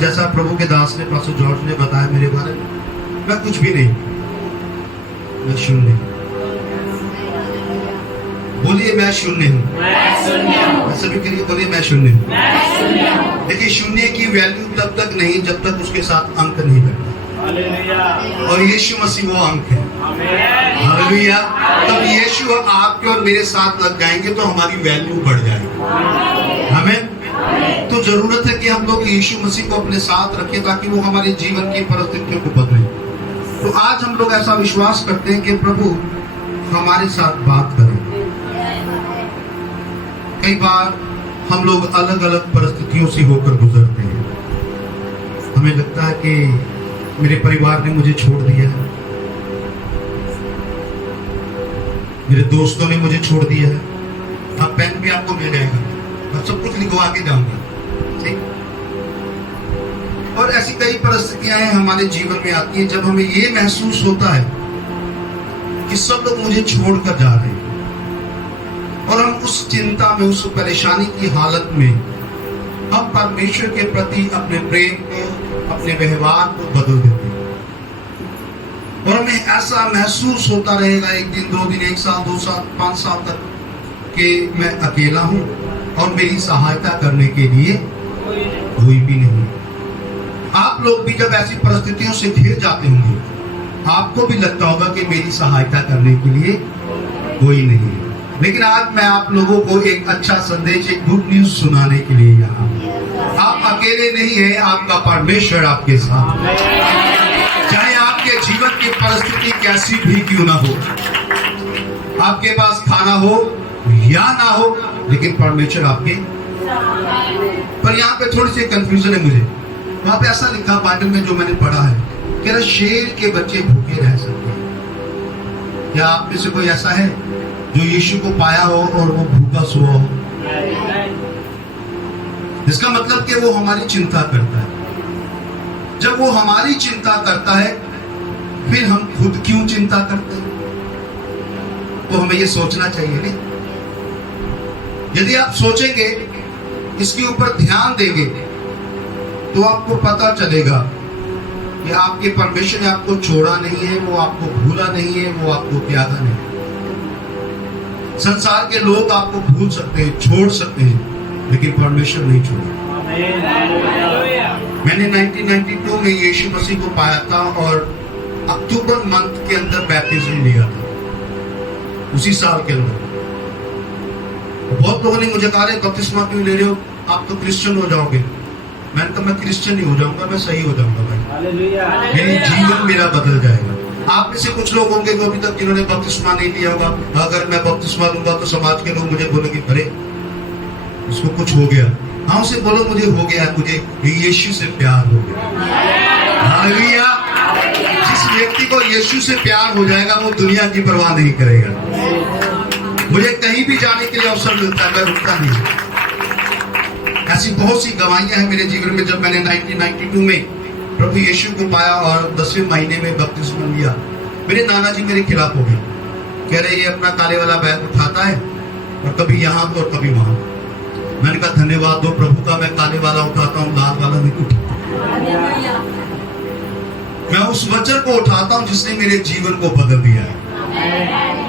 जैसा प्रभु के दास ने पास्टर जॉर्ज ने बताया मेरे बारे में, मैं कुछ भी नहीं, मैं शून्य। बोलिए मैं शून्य हूँ। सभी के लिए बोलिए मैं शून्य हूँ। देखिए शून्य की वैल्यू तब तक नहीं जब तक उसके साथ अंक नहीं लगता, और यीशु मसीह वो अंक है। हालेलुया। तब यीशु आपके और मेरे साथ लग जाएंगे तो हमारी वैल्यू बढ़ जाएगी। हमें तो जरूरत है कि हम लोग यीशु मसीह को अपने साथ रखें ताकि वो हमारे जीवन की परिस्थितियों को बदले। तो आज हम लोग ऐसा विश्वास करते हैं कि प्रभु हमारे साथ बात करें। कई बार हम लोग अलग अलग परिस्थितियों से होकर गुजरते हैं। हमें लगता है कि मेरे परिवार ने मुझे छोड़ दिया है, मेरे दोस्तों ने मुझे छोड़ दिया है। अब पेन भी आपको मिल जाएगा, मैं सब कुछ लिखवा के जाऊंगा, ठीक। और ऐसी कई परिस्थितियां हैं हमारे जीवन में आती हैं जब हमें ये महसूस होता है कि सब लोग मुझे छोड़कर जा रहे हैं, और हम उस चिंता में, उस परेशानी की हालत में हम परमेश्वर के प्रति अपने प्रेम को, अपने व्यवहार को बदल देते हैं। और हमें ऐसा महसूस होता रहेगा 1 दिन, 2 दिन, 1 साल, 2 साल, 5 साल तक कि मैं अकेला हूं और मेरी सहायता करने के लिए कोई भी नहीं। आप लोग भी जब ऐसी परिस्थितियों से घिर जाते होंगे, आपको भी लगता होगा कि मेरी सहायता करने के लिए कोई नहीं है। लेकिन आज मैं आप लोगों को एक अच्छा संदेश, एक गुड न्यूज सुनाने के लिए यहाँ। आप अकेले नहीं हैं, आपका परमेश्वर आपके साथ। चाहे आपके जीवन की परिस्थिति कैसी भी क्यों ना हो, आपके पास खाना हो या ना हो, लेकिन परमेश्वर आपके। पर यहाँ पे थोड़ी सी कंफ्यूजन है मुझे। वहां पे ऐसा लिखा बाइबल में जो मैंने पढ़ा है कि शेर के बच्चे भूखे रह सकते हैं। क्या आप में से कोई ऐसा है जो यीशु को पाया हो और वो भूखा सोया हो? इसका मतलब कि वो हमारी चिंता करता है। जब वो हमारी चिंता करता है, फिर हम खुद क्यों चिंता करते हैं? तो हमें ये सोचना चाहिए नहीं। यदि आप सोचेंगे, इसके ऊपर ध्यान देंगे, तो आपको पता चलेगा कि आपके परमेश्वर ने आपको छोड़ा नहीं है, वो आपको भूला नहीं है, वो आपको त्यागा नहीं है। संसार के लोग आपको भूल सकते हैं, छोड़ सकते हैं, लेकिन परमेश्वर नहीं छोड़ा। मैंने 1992 में यीशु मसीह को पाया था और अक्टूबर मंथ के अंदर बैप्टिज्म लिया था, उसी साल के अंदर। बहुत लोगों ने मुझे कहा बपतिस्मा क्यों ले रहे हो, आप तो क्रिश्चियन हो जाओगे। मैंने कहा मैं क्रिश्चियन नहीं हो जाऊंगा, मैं सही हो जाऊंगा भाई। मेरी जीवन मेरा बदल जाएगा। आप में से कुछ लोग होंगे जो अभी तक जिन्होंने बपतिस्मा नहीं लिया होगा। अगर मैं बपतिस्मा लूंगा तो समाज के लोग मुझे बोलेंगे अरे उसको कुछ हो गया। हाँ, उसे बोलो मुझे हो गया, मुझे यीशु से प्यार हो गया। हालेलुया। जिस व्यक्ति को यीशु से प्यार हो जाएगा वो दुनिया की परवाह नहीं करेगा। मुझे कहीं भी जाने के लिए अवसर मिलता है, मैं रुकता नहीं। ऐसी बहुत सी गवाहियां हैं मेरे जीवन में। जब मैंने 1992 में प्रभु यीशु को पाया और 10वें महीने में बपतिस्मा लिया, मेरे नाना जी मेरे खिलाफ हो गए। कह रहे ये अपना काले वाला बैग उठाता है और कभी यहाँ तो और कभी वहां। मैंने कहा धन्यवाद दो प्रभु का, मैं काले वाला उठाता हूँ, लाल वाला नहीं उठाता। मैं उस वचन को उठाता हूँ जिसने मेरे जीवन को बदल दिया है।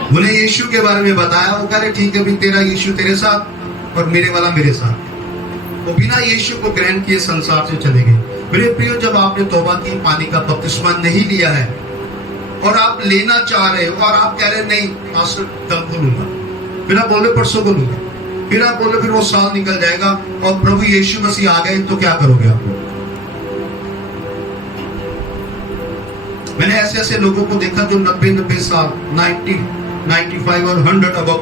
उन्हें यीशु के बारे में बताया, वो कह रहे ठीक है भी तेरा यीशु तेरे साथ और मेरे वाला मेरे साथ। वो बिना यीशु को ग्रहण किए संसार से चले गए। मेरे प्रियो, जब आपने तौबा की, पानी का बपतिस्मा नहीं लिया है और आप लेना चाह रहे हो और आप कह रहे नहीं पास्टर कल को लूंगा, फिर आप बोले परसों को लूंगा, फिर आप बोले फिर वो साल निकल जाएगा और प्रभु यीशु मसीह आ गए तो क्या करोगे आप लोग? मैंने ऐसे ऐसे लोगों को देखा जो 90 साल, 90, 95 और 100 अबव,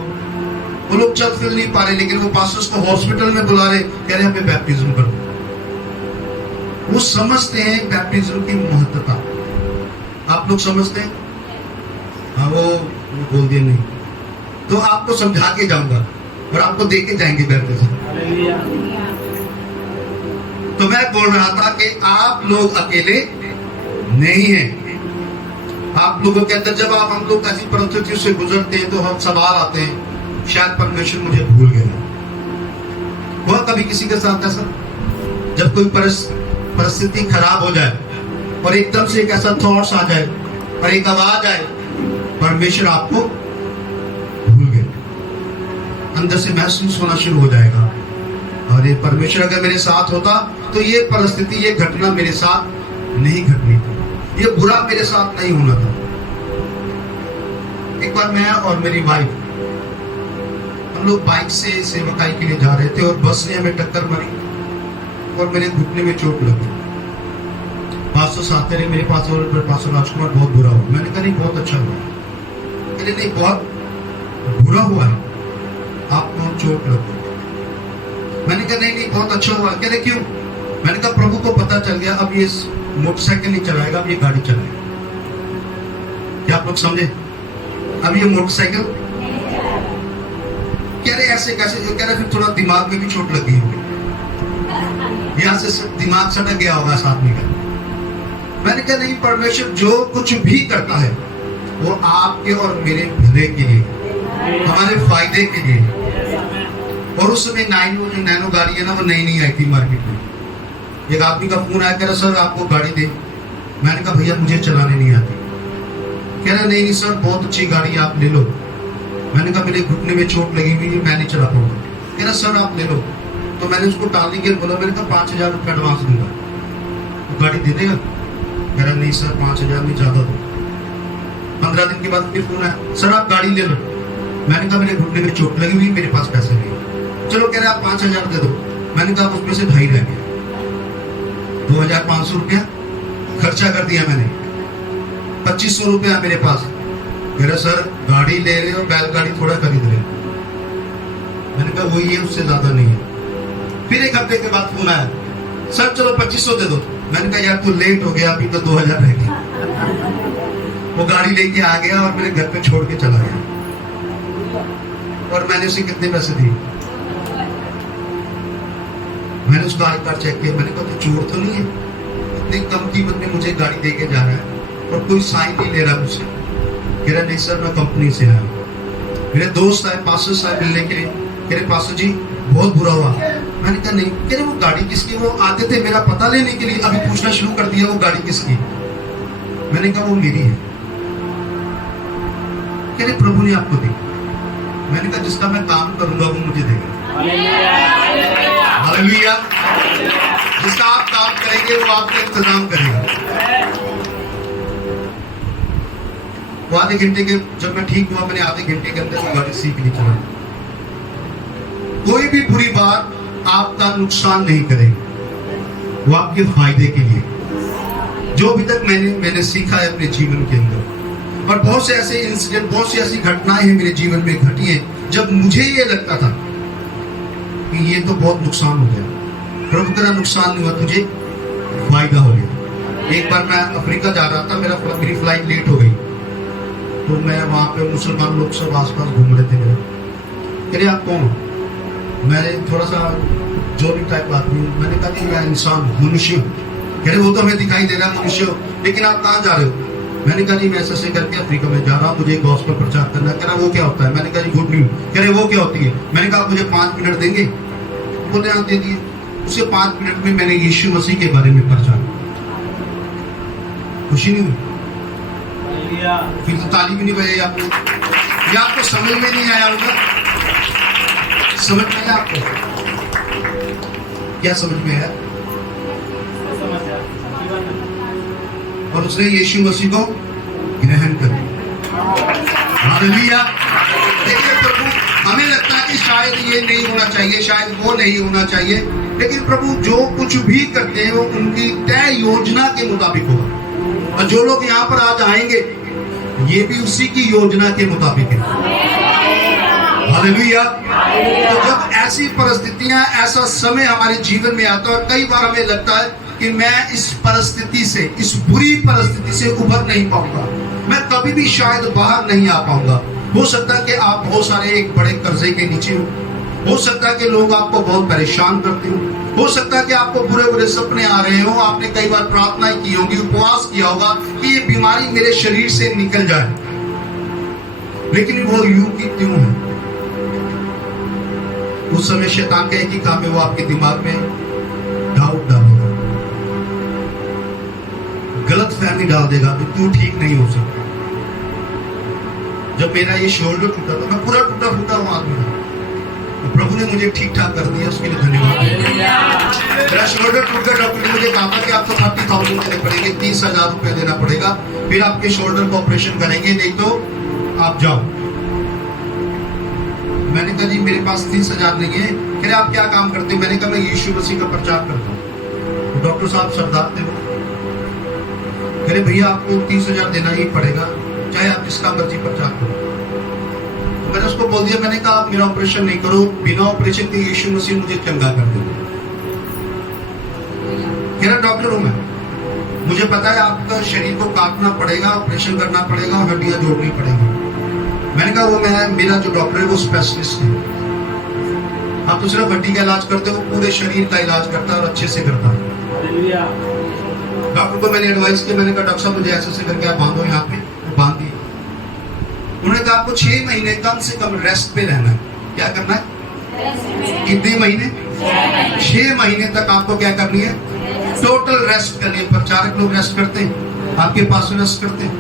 वो लोग चल फिर नहीं पा रहे, लेकिन वो पास्टर्स को हॉस्पिटल में बुला रहे, कह रहे हमें बैप्टिज्म करो। वो समझते हैं बैप्टिज्म की महत्वता। आप लोग समझते हैं? हाँ, वो बोल दिए नहीं तो आपको समझा के जाऊंगा और आपको देके जाएंगे बैप्टिज्म। तो मैं बोल रहा था कि आप लोग अकेले नहीं हैं। आप लोगों के अंदर जब हम लोग ऐसी परिस्थितियों से गुजरते हैं तो हम सवाल आते हैं, शायद परमेश्वर मुझे भूल गया। हुआ कभी किसी के साथ ऐसा? जब कोई परिस्थिति खराब हो जाए और एकदम से एक ऐसा थॉट्स आ जाए और एक आवाज आए, परमेश्वर आपको भूल गए, अंदर से महसूस होना शुरू हो जाएगा। और ये परमेश्वर अगर मेरे साथ होता तो ये परिस्थिति, ये घटना मेरे साथ नहीं घटनी थी, ये बुरा मेरे साथ नहीं होना था। एक बार मैं और मेरी वाइफ, हम लोग बाइक से सेवकाई के लिए जा रहे थे और बस ने हमें टक्कर मारी और मेरे घुटने में चोट लगी। पास्टर आते रहे मेरे पास और पास्टर राजकुमार बहुत बुरा हुआ। मैंने कहा नहीं बहुत अच्छा हुआ। कहते नहीं बहुत बुरा हुआ है, आपको चोट लगी। मैंने कहा नहीं बहुत अच्छा हुआ। कहते क्यों? मैंने कहा प्रभु को पता चल गया अब ये मोटरसाइकिल नहीं चलाएगा, अब ये गाड़ी चलाएगा। क्या आप लोग समझे? अब ये मोटरसाइकिल, कह रहे ऐसे कैसे? कह रहे फिर थोड़ा दिमाग में भी चोट लगी होगी, यहाँ से दिमाग सटक गया होगा इस आदमी का। मैंने कहा नहीं, परमेश्वर जो कुछ भी करता है वो आपके और मेरे भले के लिए, हमारे फायदे के लिए। और उस समय नैनो गाड़ी है ना, वो नई आई थी मार्केट में। एक आदमी का फोन आया, कह रहा सर आपको गाड़ी दे। मैंने कहा भैया मुझे चलाने नहीं आती। कह रहा नहीं सर बहुत अच्छी गाड़ी है, आप ले लो। मैंने कहा मेरे घुटने में चोट लगी हुई है, मैं नहीं चला पाऊंगा। कह रहा सर आप ले लो। तो मैंने उसको टालने के बोला, मैंने कहा 5,000 रुपये एडवांस दूंगा, तो गाड़ी दे देगा? कह रहा नहीं सर 5,000 नहीं, ज्यादा दो। 15 दिन के बाद फिर फोन आया, सर आप गाड़ी ले लो। मैंने कहा मेरे घुटने में चोट लगी हुई, मेरे पास पैसे नहीं। चलो कह रहे आप 5,000 दे दो। मैंने कहा उसमें से 2.5 रह गया, 2,500 रुपया खर्चा कर दिया मैंने। 2,500 रुपया मेरे पास। कह रहे सर गाड़ी ले रहे हो, बैलगाड़ी थोड़ा खरीद रहे हो। मैंने कहा वही है, उससे ज्यादा नहीं है। फिर एक हफ्ते के बाद फोन आया, सर चलो 2,500 दे दो। मैंने कहा यार तू लेट हो गया, अभी तो 2,000 रह गया। वो गाड़ी लेके आ गया और मेरे घर पे छोड़ के चला गया। और मैंने उसे कितने पैसे दिए? मैंने उस गाड़ी का चेक किया। मैंने कहा तो चोर तो नहीं है, इतनी कम कीमत में मुझे गाड़ी दे के जा रहा है और कोई साइन नहीं ले रहा मुझसे। कह रहा नहीं सर मैं कंपनी से आया। मेरे दोस्त आए, पास्टर साहब मिलने के लिए। कह रहे पास्टर जी बहुत बुरा हुआ। मैंने कहा नहीं। कह रहे वो गाड़ी किसकी? वो आते थे मेरा पता लेने के लिए, अभी पूछना शुरू कर दिया वो गाड़ी किसकी। मैंने कहा वो मेरी है। कह रहे प्रभु ने आपको दी। मैंने कहा जिसका मैं काम करूंगा वो मुझे देगा। हालेलुया। जिसका आप काम करेंगे वो आपका इंतजाम करेगा। वो आधे घंटे के, जब मैं ठीक हुआ मैंने आधे घंटे के अंदर वो गाड़ी सीख ली चलाना। कोई भी बुरी बात आपका नुकसान नहीं करेगी, वो आपके फायदे के लिए। जो अभी तक मैंने सीखा है अपने जीवन के अंदर, और बहुत से ऐसे इंसिडेंट, बहुत सी ऐसी घटनाएं हैं मेरे जीवन में घटी हैं जब मुझे ये लगता था कि ये तो बहुत नुकसान हो गया। प्रभु तेरा नुकसान नहीं हुआ, तुझे फायदा हो गया। एक बार मैं अफ्रीका जा रहा था, मेरी फ्लाइट लेट हो गई, तो मैं वहां पे मुसलमान लोग सब आसपास घूम रहे थे। कह रहे आप कौन? मैंने थोड़ा सा जोरी टाइप आदमी। मैंने कहा कि मैं इंसान मनुष्य हूँ। कह रहे वो तो हमें दिखाई दे रहा मनुष्य हो, लेकिन आप कहाँ जा रहे हो? मैंने कहा जी मैं ऐसे करके अफ्रीका में जा रहा हूँ, मुझे गॉस्पेल प्रचार करना। कह रहा वो क्या होता है? मैंने कहा जी गुड न्यूज। कह रहे वो क्या होती है? मैंने कहा आप मुझे 5 मिनट देंगे? बोले हाँ दे दिए। उसे 5 मिनट में मैंने यीशु मसीह के बारे में प्रचार। खुशी नहीं हुई? फिर तो ताली भी नहीं बजाई आपने। या आपको समझ में नहीं आया होगा? समझ में आया आपको? क्या समझ में आया? और उसने यीशु मसीह को ग्रहण कर लिया। हालेलुया। देखिए प्रभु, हमें लगता है कि शायद ये नहीं होना चाहिए, शायद वो नहीं होना चाहिए, लेकिन प्रभु जो कुछ भी करते हैं वो उनकी तय योजना के मुताबिक होगा। और जो लोग यहाँ पर आज आएंगे ये भी उसी की योजना के मुताबिक है। हालेलुया। तो जब ऐसी परिस्थितियां, ऐसा समय हमारे जीवन में आता है, और कई बार हमें लगता है कि मैं इस परिस्थिति से, इस बुरी परिस्थिति से उभर नहीं पाऊंगा, मैं कभी भी शायद बाहर नहीं आ पाऊंगा। हो सकता है कि आप बहुत सारे एक बड़े कर्जे के नीचे हो सकता है कि लोग आपको बहुत परेशान करते हो सकता है कि आपको बुरे बुरे सपने आ रहे हो, आपने कई बार प्रार्थना की होगी, उपवास किया होगा कि ये बीमारी मेरे शरीर से निकल जाए, लेकिन वो यूं की त्यों है। उस समय शैतान का एक ही काम है, वो आपके दिमाग में डाउट डालेगा गलत फहमी डाल देगा कि तू ठीक नहीं हो सकता। जब मेरा ये शोल्डर टूटा था, मैं पूरा टूटा फूटा हुआ आदमी था, तो प्रभु ने मुझे ठीक ठाक कर दिया, उसके लिए धन्यवाद। मेरा शोल्डर टूट गया, डॉक्टर ने मुझे कहा था कि आपको 30,000 देने पड़ेंगे, 30,000 रुपए देना पड़ेगा, फिर आपके शोल्डर का ऑपरेशन करेंगे, नहीं तो आप जाओ। मैंने कहा जी मेरे पास 30,000 नहीं है। कह रहे आप क्या काम करते हैं? मैंने कहा मैं यीशु मसीह का प्रचार करता हूँ। डॉक्टर साहब सरदार थे वो, कह रहे भैया आपको 30,000 देना ही पड़ेगा, चाहे आप जिसका मर्जी प्रचार करो। तो मैंने उसको बोल दिया, मैंने कहा आप मेरा ऑपरेशन नहीं करो, बिना ऑपरेशन के यीशु मसीह मुझे चंगा कर दे। कह रहा डॉक्टर हूं मैं, मुझे पता है आपका शरीर को काटना पड़ेगा, ऑपरेशन करना पड़ेगा, हड्डियां जोड़नी पड़ेगी। मैंने कहा वो मेरा जो डॉक्टर है वो स्पेशलिस्ट है, आप तो सिर्फ हड्डी का इलाज करते हो, पूरे शरीर का इलाज करता है और अच्छे से करता है। डॉक्टर को मैंने एडवाइस किया, मैंने कहा डॉक्टर साहब मुझे ऐसे करके आप बांधो यहाँ पे, तो बांध दिए। उन्होंने कहा आपको 6 महीने कम से कम रेस्ट पे रहना है। क्या करना है? कितने महीने? 6 महीने तक आपको क्या करनी है? टोटल रेस्ट करनी है। प्रचारक लोग रेस्ट करते हैं, आपके पास रेस्ट करते हैं।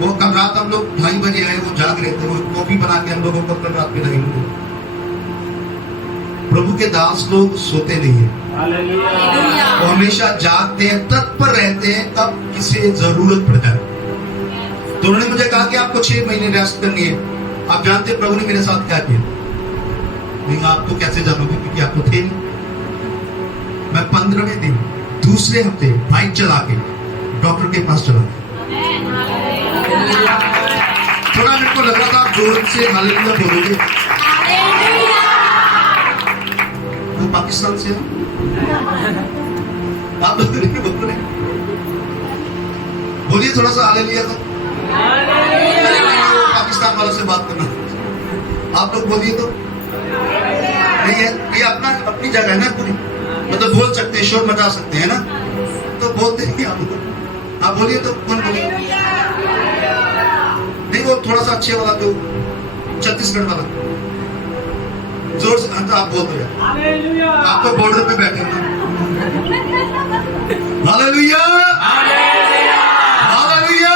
वो कल रात हम लोग 2:30 बजे आए, वो जाग रहे थे, वो कॉफी बना के हम लोगों को कल रात पिलाई। प्रभु के दास लोग सोते नहीं है, वो हमेशा जागते हैं, तत्पर रहते हैं, कब किसी जरूरत पड़ जाए। तो उन्होंने मुझे कहा कि आपको 6 महीने रेस्ट करनी है। आप जानते प्रभु ने मेरे साथ क्या किया? नहीं आप तो कैसे जानोगे, क्योंकि आप तो थे नहीं। मैं 15वें दिन दूसरे हफ्ते बाइक चला के डॉक्टर के पास चला। थोड़ा मेरे को लग रहा था आप जोर से हालेलुया बोलोगे। वो पाकिस्तान से आप लोग नहीं बोल रहे, बोलिए थोड़ा सा हालेलुया। तो पाकिस्तान वालों से बात करना, आप लोग बोलिए तो। नहीं है ये अपनी जगह है ना पूरी, मतलब बोल सकते हैं, शोर मचा सकते हैं ना, तो बोलते हैं आप बोलिए तो। कौन बोलिए? नहीं वो थोड़ा सा अच्छे वाला, जो छत्तीसगढ़ वाला, जोर से आप बोल दो। आप तो बॉर्डर पे बैठे हो। Hallelujah, hallelujah.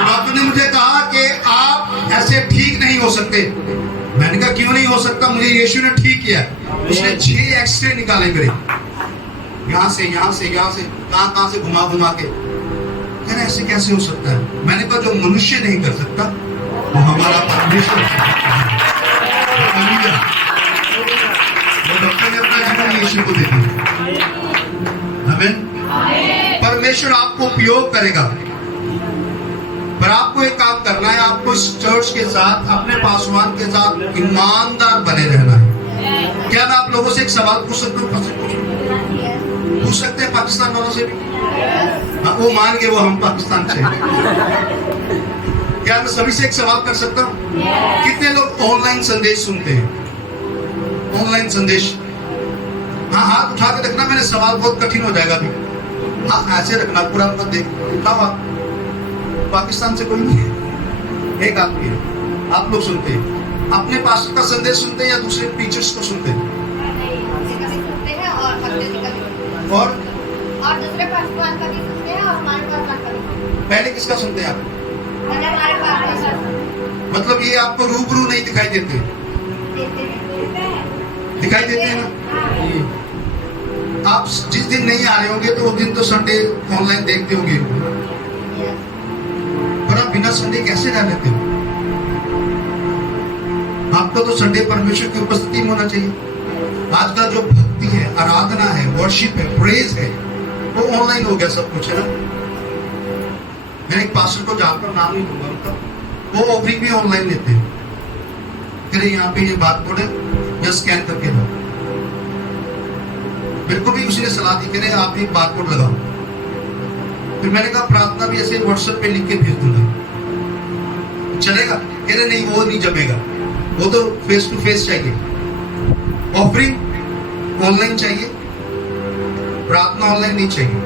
डॉक्टर ने मुझे कहा कि आप ऐसे ठीक नहीं हो सकते। मैंने कहा क्यों नहीं हो सकता? मुझे यीशु ने ठीक किया। उसने 6 एक्सरे निकाले मेरे, यहाँ से यहाँ से यहाँ से, कहाँ से घुमा घुमा के। यार ऐसे कैसे हो सकता है? मैंने कहा जो मनुष्य नहीं कर सकता वो हमारा परमेश्वर। वो डॉक्टर ने अपना जीवन यीशु को दे दिया। आमीन। परमेश्वर आपको उपयोग करेगा, पर आपको एक काम करना है, आपको इस चर्च के साथ, अपने पासवान के साथ ईमानदार बने रहना है। क्या मैं आप लोगों से एक सवाल पूछ सकता हूँ? पूछ सकते हैं पाकिस्तान वालों से भी? हाँ, वो मान गए वो हम पाकिस्तान से। क्या मैं सभी से एक सवाल कर सकता हूँ? कितने लोग ऑनलाइन संदेश सुनते हैं? ऑनलाइन संदेश, हाँ हाथ उठा के रखना, मैंने सवाल बहुत कठिन हो जाएगा अभी। हाँ ऐसे रखना, पूरा मत देख, उठाओ। पाकिस्तान से कोई नहीं है, एक आदमी है। आप लोग सुनते हैं, अपने पास्टर का संदेश सुनते हैं या दूसरे टीचर्स को सुनते हैं? और दूसरे पासवान का भी सुनते हैं और हमारे पासवान का भी। पहले किसका सुनते हैं आप? हमारे पासवान। मतलब ये आपको रूबरू नहीं दिखाई देते? दिखाई देते हैं ना। आप जिस दिन नहीं आ रहे होंगे तो उस दिन तो संडे ऑनलाइन देखते होंगे, पर आप बिना संडे कैसे रह लेते हो? आपको तो संडे परमेश्वर की उपस्थिति में होना चाहिए। आज का जो भक्ति है, आराधना है, वर्शिप है, प्रेज है, वो ऑनलाइन हो गया सब कुछ, है ना। मैंने एक पास्टर को जानकर नाम नहीं दूंगा उनका, वो ऑफरिंग भी ऑनलाइन लेते हैं। फिर यहाँ पे ये बात कोड है, या स्कैन करके दो। मेरे को भी उसी ने सलाह दी, कह रहे आप एक बात कोड लगाओ। फिर मैंने कहा प्रार्थना भी ऐसे व्हाट्सएप पे लिख के भेज दूंगा, चलेगा? कह रहे नहीं वो नहीं जमेगा, वो तो फेस टू फेस चाहिए। ऑफरिंग ऑनलाइन चाहिए, प्रार्थना ऑनलाइन नहीं चाहिए,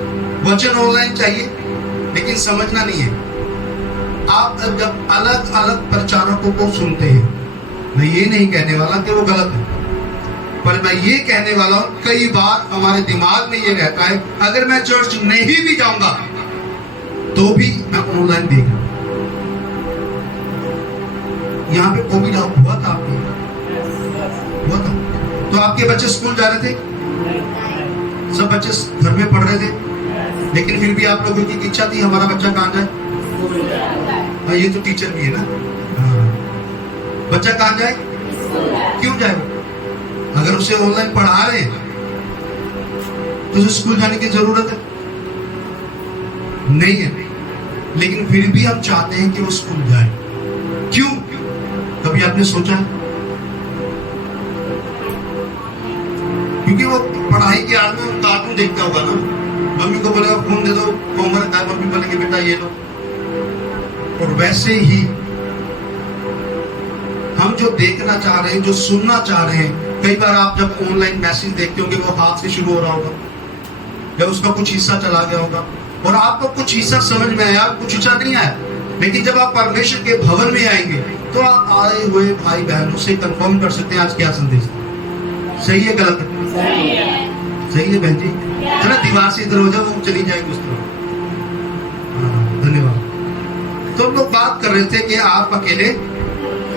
वचन ऑनलाइन चाहिए, लेकिन समझना नहीं है। आप जब अलग अलग प्रचारकों को सुनते हैं, मैं ये नहीं कहने वाला कि वो गलत है, पर मैं ये कहने वाला हूं, कई बार हमारे दिमाग में ये रहता है अगर मैं चर्च नहीं भी जाऊंगा तो भी मैं ऑनलाइन देख लूं। यहाँ पे कोविड हुआ था, आपके हुआ था तो आपके बच्चे स्कूल जा रहे थे, सब बच्चे घर में पढ़ रहे थे, लेकिन फिर भी आप लोगों की इच्छा थी हमारा बच्चा कहाँ जाए। हाँ, ये तो टीचर भी है ना। हाँ, बच्चा कहाँ जाए, क्यों जाए? अगर उसे ऑनलाइन पढ़ा रहे हैं तो उसे स्कूल जाने की जरूरत है नहीं है, लेकिन फिर भी हम चाहते हैं कि वो स्कूल जाए। क्यों? कभी आपने सोचा? क्योंकि वो पढ़ाई के आड़ में कार्टून देखता होगा ना, मम्मी को बोलेगा फोन दे दो, होमवर्क है, मम्मी बोलेंगे बेटा ये लो। और वैसे ही हम जो देखना चाह रहे हैं, जो सुनना चाह रहे हैं, कई बार आप जब ऑनलाइन मैसेज देखते होंगे वो हाथ से शुरू हो रहा होगा या उसका कुछ हिस्सा चला गया होगा और आपको कुछ हिस्सा समझ में आया, कुछ हिस्सा नहीं आया, लेकिन जब आप परमेश्वर के भवन में आएंगे तो आप आए हुए भाई बहनों से कंफर्म कर सकते हैं आज क्या संदेश है। सही है गलत है? सही है बहन जी, थोड़ा दीवार से इधर हो जाओ, वो चली जाएगी उस तरह। धन्यवाद। तो हम लोग बात कर रहे थे कि आप अकेले,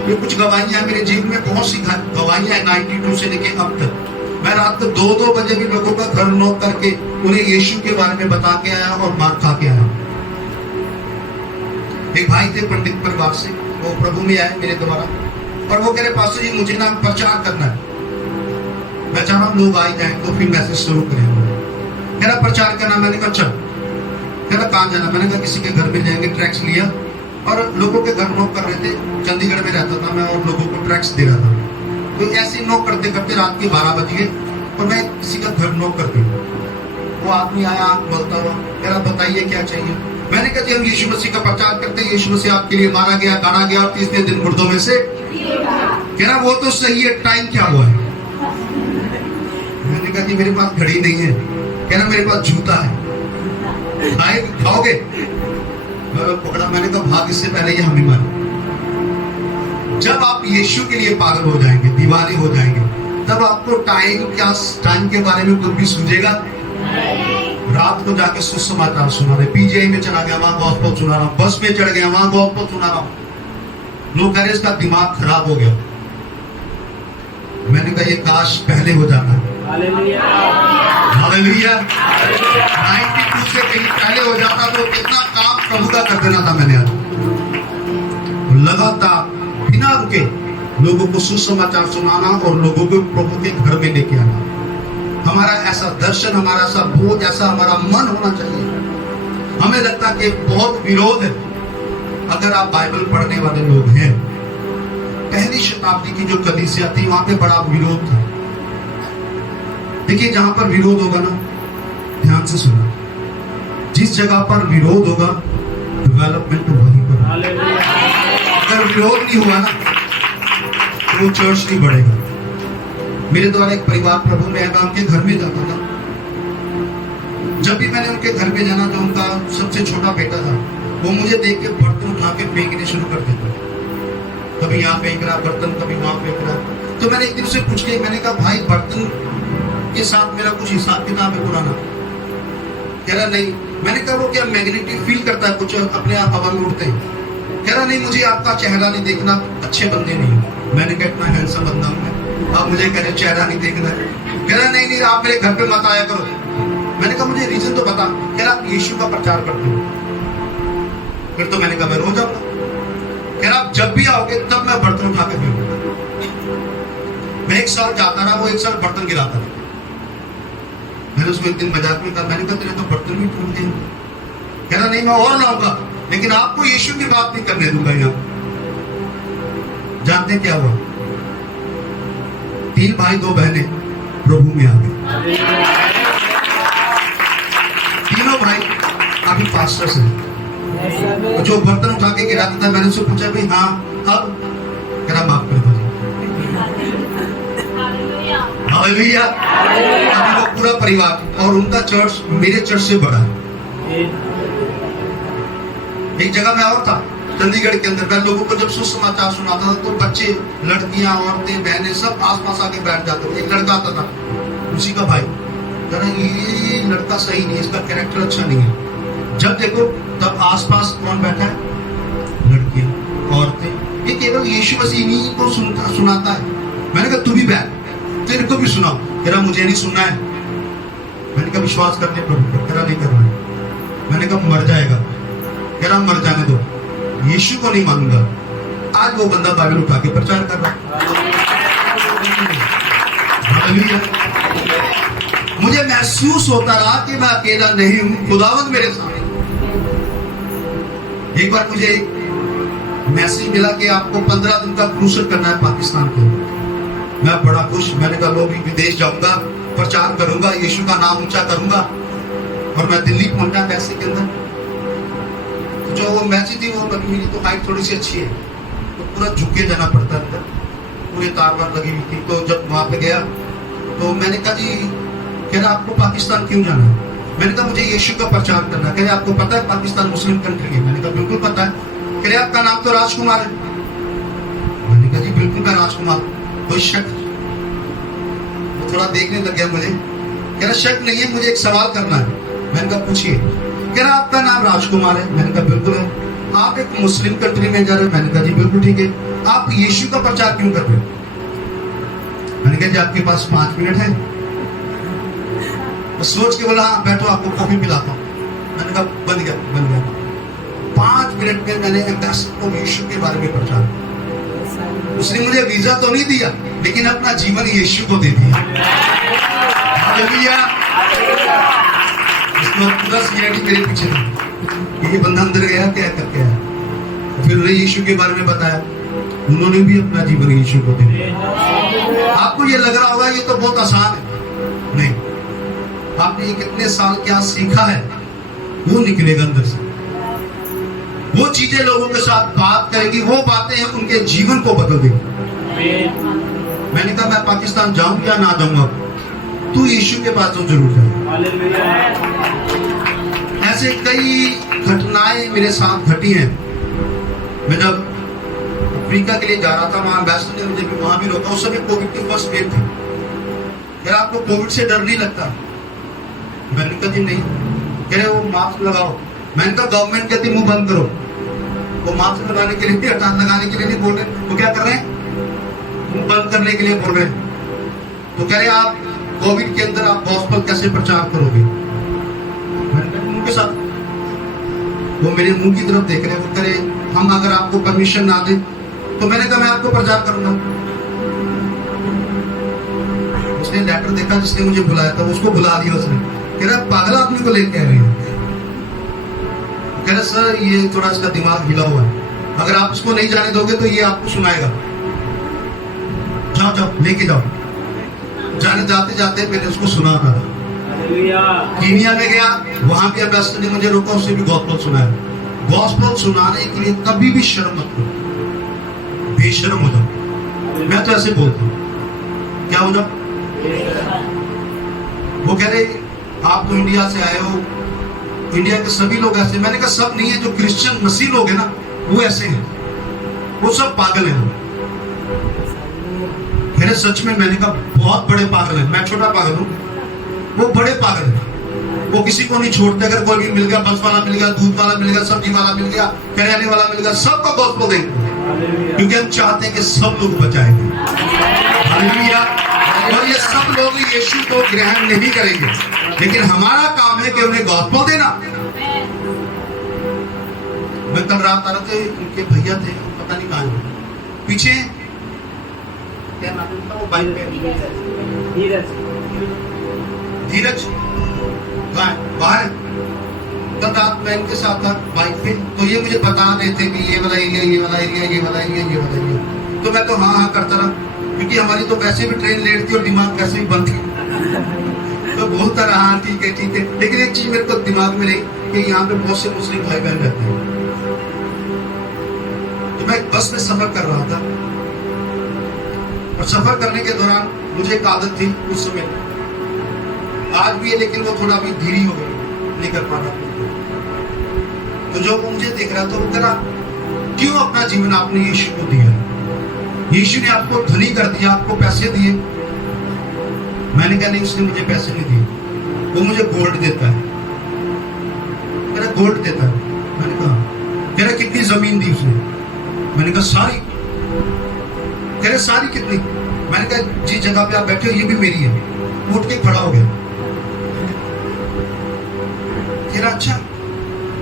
ये कुछ गवाहियां मेरे जीवन में बहुत सी गवाहियां हैं 92 से लेके अब तक। मैं रात को 2-2 बजे भी लोगों का घर नॉक करके उन्हें यीशु के बारे में बता के आया और मार खा के आया। एक भाई थे पंडित परिवार से, वो प्रभु में आए मेरे द्वारा और वो कह रहे पास्टर जी मुझे ना प्रचार करना है, मैं चाह रहा हूँ लोग आए जाए तो फिर मैसेज शुरू करें। कह रहा प्रचार करना, मैंने कहा चल। कह रहा कहाँ जाना, मैंने कहा किसी के घर में जाएंगे। ट्रैक्स लिया और लोगों के घर नॉक कर रहे थे, चंडीगढ़ में रहता था मैं और लोगों को ट्रैक्स दे रहा था। तो ऐसे नॉक करते करते रात के 12 बज गए और मैं किसी का घर नॉक कर दिया। वो आदमी आया बोलता हुआ, कह रहा बताइए क्या चाहिए। मैंने कहा जी हम यीशु मसीह का प्रचार करते हैं, यीशु मसीह आपके लिए मारा गया, गाड़ा गया और तीसरे दिन मुर्दों में से। कह रहा वो तो सही है, टाइम क्या हुआ है? मैंने कहा जी मेरे पास घड़ी नहीं है। कह रहा मेरे पास जूता है, खाओगे? पकड़ा, मैंने कहा भाग, इससे पहले ये हमें मारे। जब आप यीशु के लिए पागल हो जाएंगे, दीवाने हो जाएंगे, तब आपको टाइम के बारे में कुछ भी सूझेगा। रात को जाके सुसमाचार सुना रहे, पीजीआई में चला गया वहां गॉस्पेल सुना रहा हूं, बस में चढ़ गया वहां गॉस्पेल सुना रहा हूं। लोग कह रहे इसका दिमाग खराब हो गया। मैंने कहा ये काश पहले हो जाता। हालेलुया। 92 से कहीं पहले हो जाता तो कितना काम प्रभु का कर देना था मैंने। आज लगातार बिना रुके लोगों को सुसमाचार सुनाना और लोगों को प्रभु के घर में लेके आना, हमारा ऐसा दर्शन, हमारा ऐसा बोध, ऐसा हमारा मन होना चाहिए। हमें लगता है कि बहुत विरोध है। अगर आप बाइबल पढ़ने वाले लोग हैं, पहली शताब्दी की जो कलीसिया थी वहां पे बड़ा विरोध था। देखिए जहां पर विरोध होगा ना, ध्यान से सुना, जिस जगह पर विरोध होगा डेवलपमेंट वहीं पर। अगर विरोध नहीं हुआ ना तो चर्च नहीं बढ़ेगा। मेरे द्वारा एक परिवार प्रभु में आया, उनके घर में जाता था। जब भी मैंने उनके घर में जाना, तो उनका सबसे छोटा बेटा था, वो मुझे देख के बर्तन उठा के फेंकने शुरू कर देता। कभी यहाँ फेंक रहा बर्तन, कभी वहां फेंक रहा। तो मैंने एक दिन से पूछ के, मैंने कहा भाई बर्तन के साथ मेरा कुछ हिसाब किताब है पुराना? कह रहा नहीं। मैंने कहा वो क्या मैग्नेटिक फील करता है, कुछ अपने आप हवा में उड़ते हैं? कह रहा नहीं, मुझे आपका चेहरा नहीं देखना, अच्छे बंदे नहीं। मैंने कहा इतना हैंडसम बंदा हूं मैं, आप मुझे कह रहे चेहरा नहीं देखना। कह रहा नहीं नहीं आप मेरे घर पे मत आया करो। मैंने कहा मुझे रीजन तो बता। कह रहा आप यीशु का प्रचार करते हो। फिर तो मैंने कहा मैं रोज आऊंगा। कह रहा आप जब भी आओगे तब मैं बर्तन उठा के फेंकूंगा। मैं 1 साल जाता रहा, वो 1 साल बर्तन गिराता था। मैंने उसको एक दिन मजाक में कहा, मैंने कहा तेरे तो बर्तन भी टूट गए। कह रहा नहीं मैं और लाऊंगा, लेकिन आपको यीशु की बात नहीं करने दूंगा। यहाँ जानते क्या हुआ? 3 भाई 2 बहनें प्रभु में आ गए। तीनों भाई अभी पास्टर्स हैं। जो बर्तन उठा के गिराता था, मैंने उससे पूछा भाई हाँ अब? कह रहा माफ कर दो। हालेलुया। अभी वो पूरा परिवार, और उनका चर्च मेरे चर्च से बड़ा है। एक जगह मैं और था, चंडीगढ़ के अंदर मैं लोगों को जब सुसमाचार सुनाता था तो बच्चे, लड़कियां, औरतें, बहनें सब आस-पास आके बैठ जाते थे। एक लड़का आता था, उसी का भाई, कह रहा ये लड़का सही नहीं है, इसका कैरेक्टर अच्छा नहीं है। जब देखो तब आस-पास कौन बैठा है? लड़कियां, औरतें। ये केवल यीशु मसीह ही को सुनाता है। मैंने कहा तू भी बैठ, तेरे को भी सुनाओ। कह रहा मुझे नहीं सुनना है। मैंने कहा विश्वास करने पर, कह रहा नहीं करना है। मैंने कहा मर जाएगा। कह रहा मर जाने दो, यीशु को नहीं मानूंगा। आज वो बंदा बाइबल उठा के प्रचार कर रहा है। मुझे महसूस होता रहा कि मैं अकेला नहीं हूं, खुदावंद मेरे साथ। एक बार मुझे मैसेज मिला कि आपको 15 दिन का क्रूसेड करना है पाकिस्तान के। मैं बड़ा खुश। मैंने कहा लोग विदेश जाऊंगा, प्रचार करूंगा, यीशु का नाम ऊंचा करूंगा। और मैं दिल्ली पहुंचा पैसे के अंदर। जो वो मैसेज थी वो मेरी तो हाइट थोड़ी सी अच्छी है, तो पूरा झुके जाना पड़ता है अंदर, पूरी तार वार लगी हुई थी। तो जब वहां पे गया तो मैंने कहा जी, कह रहा आपको पाकिस्तान क्यों जाना है? मैंने कहा मुझे यीशु का प्रचार करना है। कह रहे आपको पता है पाकिस्तान मुस्लिम कंट्री है? मैंने कहा बिल्कुल पता है। कह रहे आपका नाम तो राजकुमार है। मैंने कहा जी बिल्कुल मैं राजकुमार, कोई शक? वो थोड़ा देखने लग गया मुझे। कह रहा शक नहीं है, मुझे एक सवाल करना है। मैंने कहा पूछिए। कह रहा आपका नाम राजकुमार है। मैंने कहा बिल्कुल है। आप एक मुस्लिम कंट्री में जा रहे हो? मैंने कहा जी बिल्कुल ठीक है। आप यीशु का प्रचार क्यों कर रहे हो? मैंने कहा जी आपके पास 5 मिनट है? तो सोच के बोला हाँ बैठो, आपको कॉफी पिलाता हूँ। मैंने कहा बन गया। 5 मिनट में मैंने एम्बेसडर को यीशु के बारे में प्रचार किया। उसने मुझे वीजा तो नहीं दिया, लेकिन अपना जीवन यीशु को दे दिया। हालेलुया। पूरा सिक्योरिटी मेरे पीछे था। ये बंदा अंदर गया क्या करके आया? फिर उन्हें यीशु के बारे में बताया, उन्होंने भी अपना जीवन यीशु को दे दिया। आपको ये लग रहा होगा ये तो बहुत आसान है, नहीं। आपने ये कितने साल क्या सीखा है वो निकलेगा अंदर से। वो चीजें लोगों के साथ बात करेगी, वो बातें हैं उनके जीवन को बदल देगी। मैंने कहा मैं पाकिस्तान जाऊं या ना जाऊंगा, तू यीशु के पास तो जरूर जाए। ऐसे कई घटनाएं मेरे साथ घटी हैं। मैं जब अफ्रीका के लिए जा रहा था, वहां एम्बेसडर ने मुझे वहां भी रोका। उस समय कोविड की फर्स्ट वेव थी। यार आपको कोविड से डर नहीं लगता? मैंने कहा जी नहीं। कह रहे वो मास्क लगाओ। मैंने कहा गवर्नमेंट कहती मुंह बंद करो। वो मास्क लगाने के लिए, हटान लगाने के लिए नहीं बोल रहे, वो क्या कर रहे हैं? मुंह बंद करने के लिए बोल रहे हैं। तो कह रहे आप कोविड के अंदर आप गॉस्पेल कैसे प्रचार करोगे? मैंने कहा उनके साथ। वो मेरे मुंह की तरफ देख रहे, वो कह रहे हम अगर आपको परमिशन ना दे तो। मैंने कहा मैं आपको प्रचार करूंगा। उसने लेटर देखा जिसने मुझे बुलाया था, उसको बुला दिया उसने। कह रहा पागल आदमी को लेके आ रही है। कह रहा सर ये थोड़ा इसका दिमाग हिला हुआ है, अगर आप इसको नहीं जाने दोगे तो ये आपको सुनाएगा। जाओ जाओ लेके जाओ। जाने जाते जाते मैंने उसको सुना था। कीनिया में गया, वहां भी एम्बेसडर ने मुझे रोका, उससे भी गॉस्पेल सुनाया। गॉस्पेल सुनाने के लिए कभी भी शर्म मत करो, बेशर्म हो जाओ। मैं तो ऐसे बोलता हूँ, क्या हो जाओ? वो कह रहे आप तो इंडिया से आए हो, इंडिया के सभी लोग ऐसे। मैंने कहा सब नहीं है, जो क्रिश्चियन मसीह लोग हैं ना वो ऐसे हैं, वो सब पागल हैं। मेरे सच में, मैंने कहा बहुत बड़े पागल हैं। मैं छोटा पागल हूँ, वो बड़े पागल हैं। वो किसी को नहीं छोड़ते। अगर कोई भी मिल गया, बस वाला मिल गया, दूध वाला मिल गया, सब्जी वाला मिल गया, करियाने वाला मिल गया, सबको गॉस्पेल देंगे, क्योंकि हम चाहते हैं कि सब लोग बचाएंगे। हालेलुया। और ये सब लोग यीशु को ग्रहण नहीं करेंगे, लेकिन हमारा काम है कि उन्हें गॉस्पेल देना। मैं कल रात आ रहा थे, उनके भैया थे, पता नहीं कहाँ है, पीछे क्या नाम था वो बाइक पे? धीरज बाहर। कल रात मैं इनके साथ था बाइक पे, तो ये मुझे बता रहे थे कि ये वाला एरिया, ये वाला एरिया, ये वाला एरिया, ये वाला एरिया। तो मैं तो हाँ हाँ करता रहा, क्योंकि हमारी तो वैसे भी ट्रेन लेट थी और दिमाग वैसे भी बंद थी। तो बोलता रहा ठीक है ठीक है। लेकिन एक चीज मेरे को दिमाग में रही कि यहाँ पे बहुत से मुस्लिम भाई बहन रहते हैं। तो मैं बस में सफर कर रहा था, और सफर करने के दौरान मुझे एक आदत थी उस समय, आज भी है लेकिन वो थोड़ा अभी धीरी हो गई, नहीं कर पाता। तो जो मुझे देख रहा था वो कह रहा क्यों अपना जीवन आपने यीशु को दिया? यीशु ने आपको धनी कर दिया, आपको पैसे दिए। मैंने कहा नहीं, उसने मुझे पैसे नहीं दिए, वो मुझे गोल्ड देता है। कह रहा गोल्ड देता है। मैंने कहा, कह रहा कितनी जमीन दी उसने? मैंने कहा सारी। कह रहे सारी कितनी? मैंने कहा जिस जगह पे आप बैठे हो ये भी मेरी है। उठ के खड़ा हो गया। कह रहा अच्छा,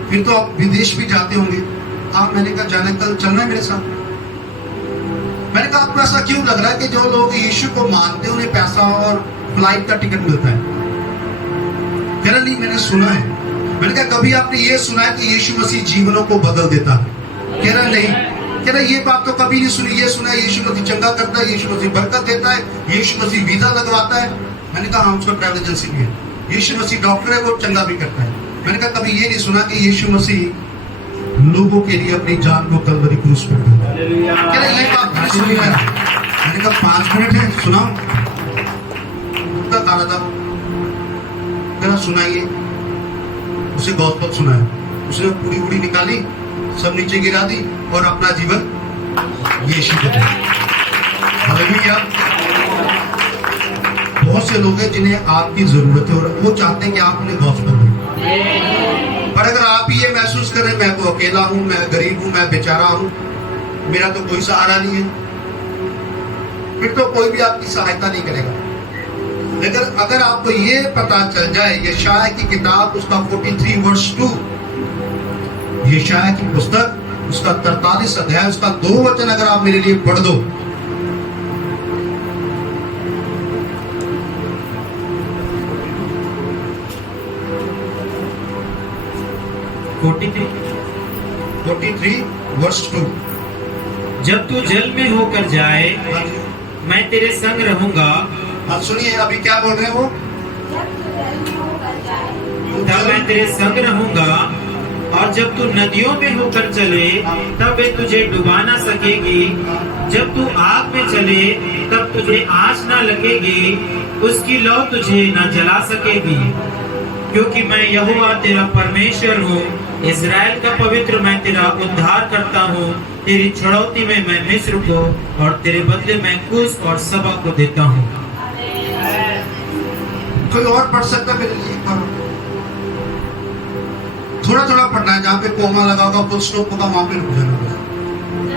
फिर तो आप विदेश भी जाते होंगे। आप, मैंने कहा जाना, कल चलना है मेरे साथ। मैंने कहा आपको ऐसा क्यों लग रहा है कि जो लोग यीशु को मानते हैं उन्हें पैसा और फ्लाइट का टिकट मिलता है? कह रहा नहीं, मैंने सुना है। मैंने कहा कभी आपने ये सुना है कि यीशु मसीह जीवनों को बदल देता है? कह रहा नहीं। कह रहा ये बात तो कभी नहीं सुनी। ये सुना है यीशु मसीह चंगा करता है, यीशु मसीह बरकत देता है, यीशु मसीह वीजा लगवाता है। मैंने कहा हाँ, उसका ट्रैवल एजेंसी भी है। यीशु मसीह डॉक्टर है, वो चंगा भी करता है। मैंने कहा कभी ये नहीं सुना कि यीशु मसीह लोगों के लिए अपनी जान को कलवरी क्रूस पर देता है? कह रहा ये बात नहीं सुनी है। मैंने कहा 5 मिनट है, सुनाओ। खा रहा था। कह रहा सुनाइए। उसे गॉस्पेल सुनाया। उसने पूरी पूरी निकाली, सब नीचे गिरा दी और अपना जीवन यीशु को दिया। हालेलुया। बहुत से लोग हैं जिन्हें आपकी जरूरत है और वो चाहते हैं कि आप उन्हें गॉस्पेल दें। पर अगर आप ये महसूस करें मैं तो अकेला हूं, मैं गरीब हूं, मैं बेचारा हूं, मेरा तो कोई सहारा नहीं है, फिर तो कोई भी आपकी सहायता नहीं करेगा। लेकिन अगर आपको ये पता चल जाए, यशायाह की किताब उसका 43 वर्ष 2, यशायाह की पुस्तक उसका 43 अध्याय उसका 2 वचन अगर आप मेरे लिए पढ़ दो। वर्ष 2। जब तू जल में होकर जाए मैं तेरे संग रहूंगा। अब सुनिए अभी क्या बोल रहे हैं वो। तब मैं तेरे संग रहूंगा और जब तू नदियों में होकर चले तब वे तुझे डुबा ना सकेगी। जब तू आग में चले तब तुझे आँच ना लगेगी, उसकी लौ तुझे ना जला सकेगी। क्योंकि मैं यहोवा तेरा परमेश्वर हूँ, इज़राइल का पवित्र मैं तेरा उद्धार करता हूँ। तेरी छड़ौती में मैं मिस्र को और तेरे बदले मैं कूश और सबा को देता हूँ। कोई और पढ़ सकता है मेरे लिए? थोड़ा थोड़ा पढ़ना है, जहाँ पे कोमा लगा होगा, फुल स्टॉप होगा, वहां पे रुक जाना।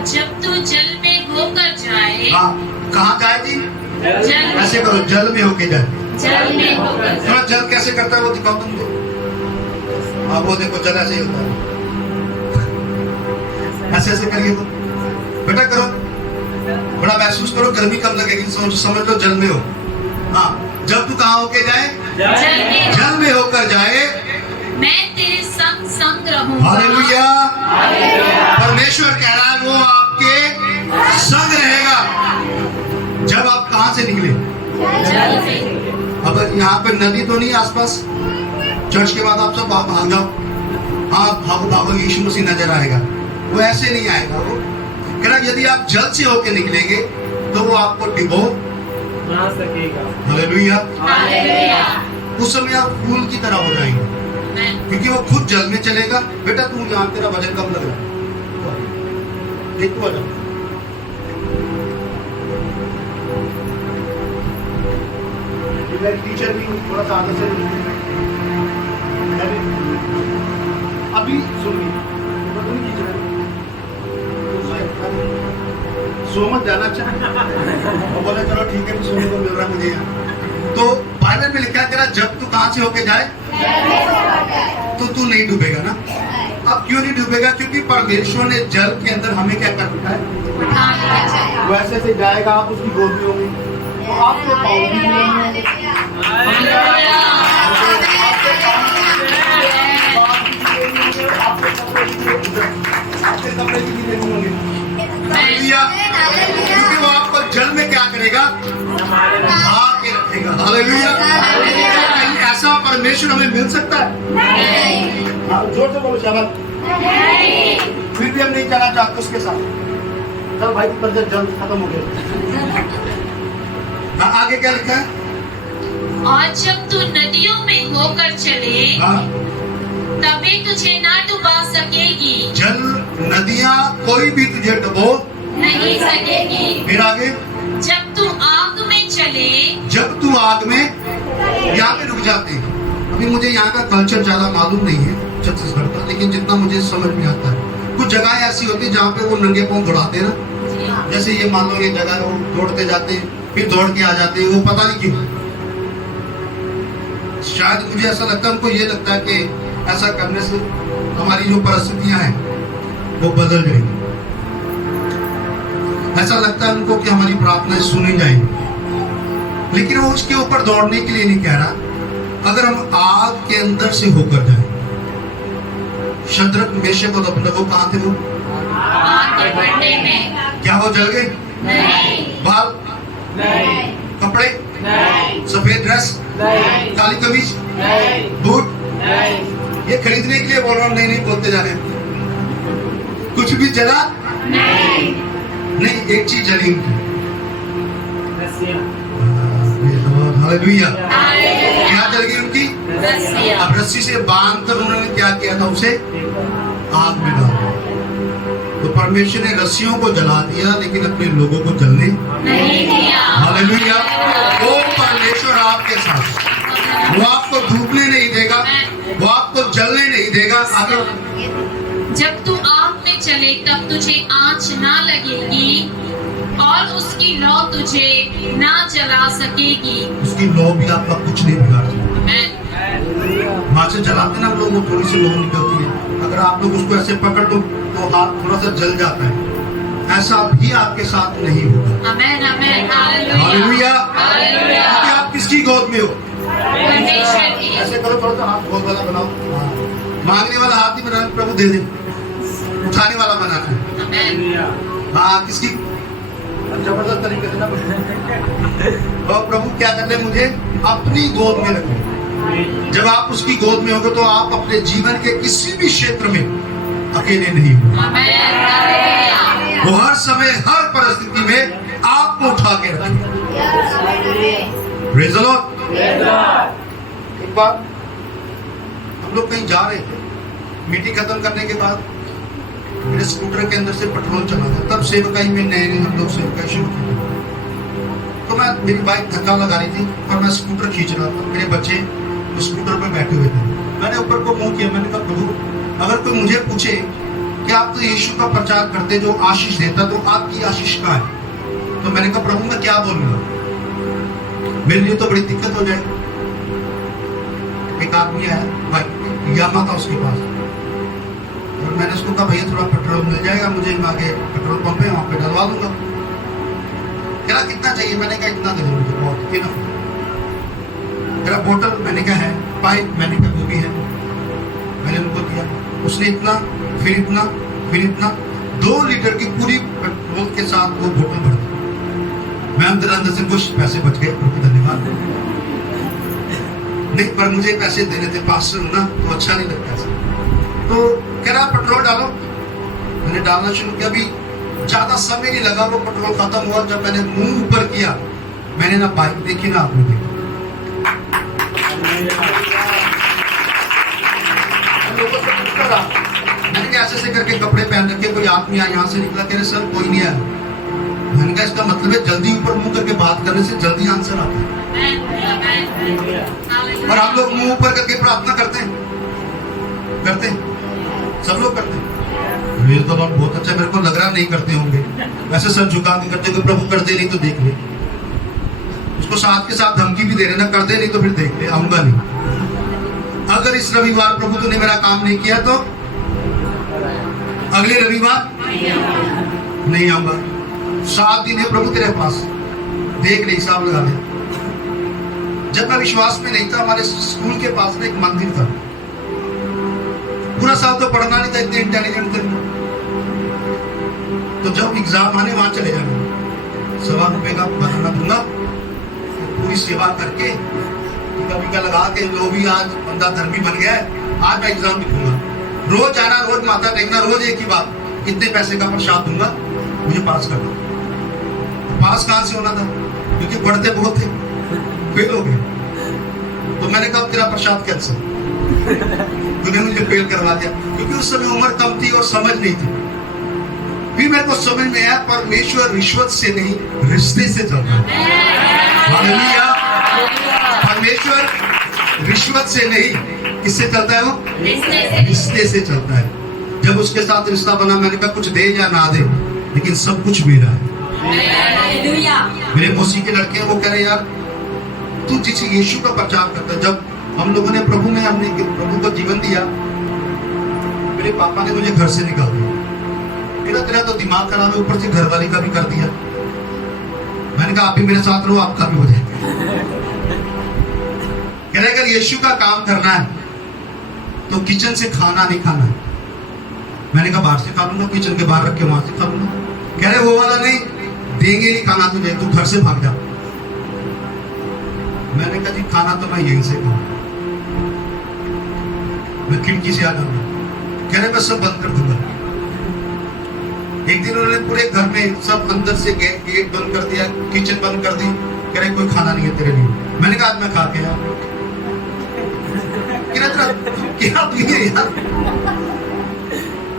जब तू जल में होकर जाए। हाँ, कहाँ जाए जी? जल। ऐसे करो, जल में होके जाए। जल में होकर। थोड़ा जल कैसे करता है वो दिखाओ तुमको। हाँ वो देखो, जल ऐसे ही होता है। ऐसे ऐसे करिए तो बेटा करो, बड़ा महसूस करो, गर्मी कम लगेगी। समझ लो जल में हो। हाँ, जब तू कहाँ होके जाए? जल में होकर जाए मैं तेरे संग संग रहूंगा। हालेलुया। परमेश्वर कह रहा है वो आपके संग रहेगा। जब आप कहाँ से निकले? जल से। अब यहाँ पे नदी तो नहीं आसपास, चर्च के बाद आप सब भाग जाओ। हाँ भागो भागो, यीशु मसीह नजर आएगा। वो ऐसे नहीं आएगा। वो कह रहा यदि आप जल से होके निकलेंगे तो वो आपको डिबो ना सकेगा। हालेलुया। हालेलुया। उस समय आप फूल की तरह हो जाएंगे, क्योंकि वो खुद जल में चलेगा। बेटा तू यहाँ, तेरा वजन कम लग रहा है, देख तू आ जा। टीचर भी थोड़ा सा आगे से अभी सुनिए, सो मत जाना चाहे और बोले चलो ठीक है, सोने को मिल रहा मुझे यहाँ। तो बाइबल में लिखा है तेरा जब तू कहाँ से होके जाए तो तू नहीं डूबेगा ना। अब क्यों नहीं डूबेगा? क्योंकि परमेश्वर ने जल के अंदर हमें क्या कर रखा है। वैसे से जाएगा, आप उसकी गोद में होंगे, तो आपके पाँव भी मिलेंगे। आपके कपड़े भी गिरे होंगे, क्योंकि वो आपको जल में क्या करेगा? आके रखेगा। हालेलुया। ऐसा परमेश्वर हमें मिल सकता है? जोर से बोलो शाबाश। फिर भी हम नहीं जाना चाहते उसके साथ। चल भाई जल खत्म हो गया। आगे क्या लिखा है? और जब तू नदियों में होकर चले। हाँ, तभी तुझे ना डुबा सकेगी, जल नदियां कोई भी तुझे डुबो नहीं सकेगी। फिर आगे, जब तू आग में चले, जब तू आग में, यहाँ पे रुक जाते हैं। अभी मुझे यहाँ का कल्चर ज्यादा मालूम नहीं है छत्तीसगढ़ का, लेकिन जितना मुझे समझ में आता है, कुछ जगह ऐसी होती है जहाँ पे वो नंगे पाँव दौड़ाते हैं ना। जैसे ये मान लो ये जगह है, वो दौड़ते जाते हैं, फिर दौड़ के आ जाते हैं, वो पता नहीं क्यों। शायद मुझे ऐसा लगता है, उनको ये लगता है कि ऐसा करने से हमारी जो परिस्थितियां हैं वो बदल जाएंगी। ऐसा लगता है उनको कि हमारी प्रार्थनाएं सुनी जाएंगी। लेकिन वो उसके ऊपर दौड़ने के लिए नहीं कह रहा। अगर हम आग के अंदर से होकर जाए, शद्रक मेशक और अबेदनगो कहाँ थे? वो आग के भट्टे में। क्या वो जल गए? नहीं, बाल, नहीं, कपड़े, नहीं, सफेद ड्रेस, नहीं, काली कमीज, नहीं, बूट, नहीं, ये खरीदने के लिए बोल रहा हूँ। नहीं बोलते जा रहे। कुछ भी जला नहीं, नहीं, एक चीज जली उनकी। रस्सियाँ, हालेलुया। हालेलुया। क्या जल गई उनकी? रस्सियाँ। अब रस्सी से बांध कर उन्होंने क्या किया था? उसे आग में डाल दिया। तो परमेश्वर ने रस्सियों को जला दिया, लेकिन अपने लोगों को जलने नहीं दिया। हालेलुया। वो परमेश्वर आपके साथ, वो आपको डूबने नहीं देगा, वो आपको जलने नहीं देगा। आगे, जब तू आग में चले तब तुझे आंच ना लगेगी और उसकी लौ तुझे ना जला सकेगी। उसकी लौ भी आपका कुछ नहीं बिगाड़ सकती। आमेन। माँ से जलाते ना हम लोग, वो थोड़ी सी लौ निकलती है। अगर आप लोग उसको ऐसे पकड़ दो तो हाथ थोड़ा सा जल जाता है। ऐसा भी आपके साथ नहीं होगा। आमेन, आमेन, हालेलुया। हालेलुया। हालेलुया। क्योंकि आप किसकी गोद में हो? परमेश्वर की। ऐसे करो, थोड़ा सा हाथ गोद वाला बनाओ। मांगने वाला हाथ ही बनाना, प्रभु दे दे। उठाने वाला बनाना। आमेन। हाँ, किसकी? जबरदस्त तरीके से ना। और प्रभु क्या करते हैं? मुझे अपनी गोद में रखें। जब आप उसकी गोद में होगे तो आप अपने जीवन के किसी भी क्षेत्र में अकेले नहीं हो। आमेन, हालेलुया। वो हर समय, हर परिस्थिति में आपको उठा के रखें। Praise the Lord। एक बार हम लोग कहीं जा रहे थे, मीटिंग खत्म करने के बाद मेरे स्कूटर के अंदर से पेट्रोल चला था। तब सेवकाई में नए हम लोग सेवकाई शुरू की। तो मेरी बाइक धक्का लगा रही थी और मैं स्कूटर खींच रहा था। मेरे बच्चे उस स्कूटर पर बैठे हुए थे। मैंने ऊपर को मुंह किया, मैंने कहा प्रभु, अगर कोई मुझे पूछे कि आप तो यीशु का प्रचार करते जो आशीष देता, तो आपकी आशीष कहाँ है? तो मैंने कहा प्रभु मैं क्या बोलूंगा, मेरे लिए तो बड़ी दिक्कत हो जाएगी। एक आदमी आया, भाई यामा था उसके पास, और मैंने उसको कहा भैया थोड़ा पेट्रोल मिल जाएगा मुझे, आगे पेट्रोल पंप है वहां पे डलवा दूंगा। कह रहा कितना चाहिए? मैंने कहा इतना दे दो मुझे, बहुत इनफ। कह रहा बोतल? मैंने कहा है। पाइप? मैंने कहा वो भी है। मैंने उनको दिया, उसने इतना, फिर इतना, फिर इतना, 2 लीटर की पूरी पेट्रोल के साथ वो बोतल भर दी। मैं अंदर से कुछ पैसे बच गए, धन्यवाद। नहीं, पर मुझे पैसे देने थे, पास्टर हूं ना, तो अच्छा नहीं लगता ऐसा। तो कह रहा पेट्रोल डालो। मैंने डालना शुरू किया। अभी ज्यादा समय नहीं लगा, वो पेट्रोल खत्म हुआ। जब मैंने मुंह ऊपर किया, मैंने ना बाइक देखी ना आपने देखी। मैंने कहा ऐसे करके कपड़े पहन रखे, कोई आदमी आया यहाँ से निकला, कह रहे सर कोई नहीं आया। मैंने कहा इसका मतलब है जल्दी ऊपर मुंह करके बात करने से जल्दी आंसर आता है। और हम लोग मुंह ऊपर करके प्रार्थना करते हैं, सब लोग करते हैं। ये तो बहुत अच्छा, मेरे को लग रहा नहीं करते होंगे। वैसे सर झुका के करते होंगे, प्रभु कर दे नहीं तो देख ले। उसको साथ के साथ धमकी भी दे रहे ना, कर दे नहीं तो फिर देख ले, आऊंगा नहीं। अगर इस रविवार प्रभु तूने मेरा काम नहीं किया तो अगले रविवार नहीं आऊंगा। 7 दिन है प्रभु तेरे पास, देख ले, हिसाब लगा ले। जब मैं विश्वास में नहीं था, हमारे स्कूल के पास में एक मंदिर था। पूरा साल तो पढ़ना नहीं था, इतने इंटेलिजेंट थे। तो जब एग्जाम आने वहां चले जाना, ₹1.25 का बहाना दूंगा, पूरी सेवा करके कभी का लगा के जो भी आज बंदा धर्मी बन गया है, आज मैं एग्जाम लिखूंगा। रोज आना, रोज माथा टेकना, रोज एक ही बात, इतने पैसे का प्रसाद दूंगा, मुझे पास करना। पास कहां से होना था, क्योंकि पढ़ते बहुत थे, फेल हो गए। तो मैंने कहा तेरा प्रसाद कैंसिल। तूने मुझे फेल करवा दिया, क्योंकि उस समय उम्र कम थी और समझ नहीं थी। फिर मेरे को समझ में आया परमेश्वर रिश्वत से नहीं रिश्ते से चलता है। हालेलुया। परमेश्वर रिश्वत से नहीं किससे चलता है? वो रिश्ते से चलता है। जब उसके साथ रिश्ता बना, मैंने कहा कुछ दे या ना दे, लेकिन सब कुछ मेरा है। मेरे मौसी के लड़के वो कह रहे यार तू जिस यीशु का प्रचार करता है, जब हम लोगों ने हमने प्रभु को जीवन दिया, मेरे पापा ने मुझे घर से निकाल दिया। तेरा तो दिमाग खराब है, ऊपर से घरवाली का भी कर दिया। मैंने कहा आप भी मेरे साथ रहो, आपका भी हो जाए। कह रहे अगर यीशु का काम करना है तो किचन से खाना नहीं खाना है। मैंने कहा बाहर से खा लूंगा, किचन के बाहर रख के वहां से खा लूंगा। कह रहे वो वाला नहीं, देंगे नहीं खाना तुझे, तू घर से भाग जा। मैंने कहा जी खाना तो मैं यहीं से खाऊं, मैं खिड़की से आ जाऊंगा। कह रहे मैं सब बंद कर दूंगा। एक दिन उन्होंने पूरे घर में सब अंदर से गेट बंद कर दिया, किचन बंद कर दी। कह रहे कोई खाना नहीं है तेरे लिए। मैंने कहा आज मैं खा के आया। क्या यार,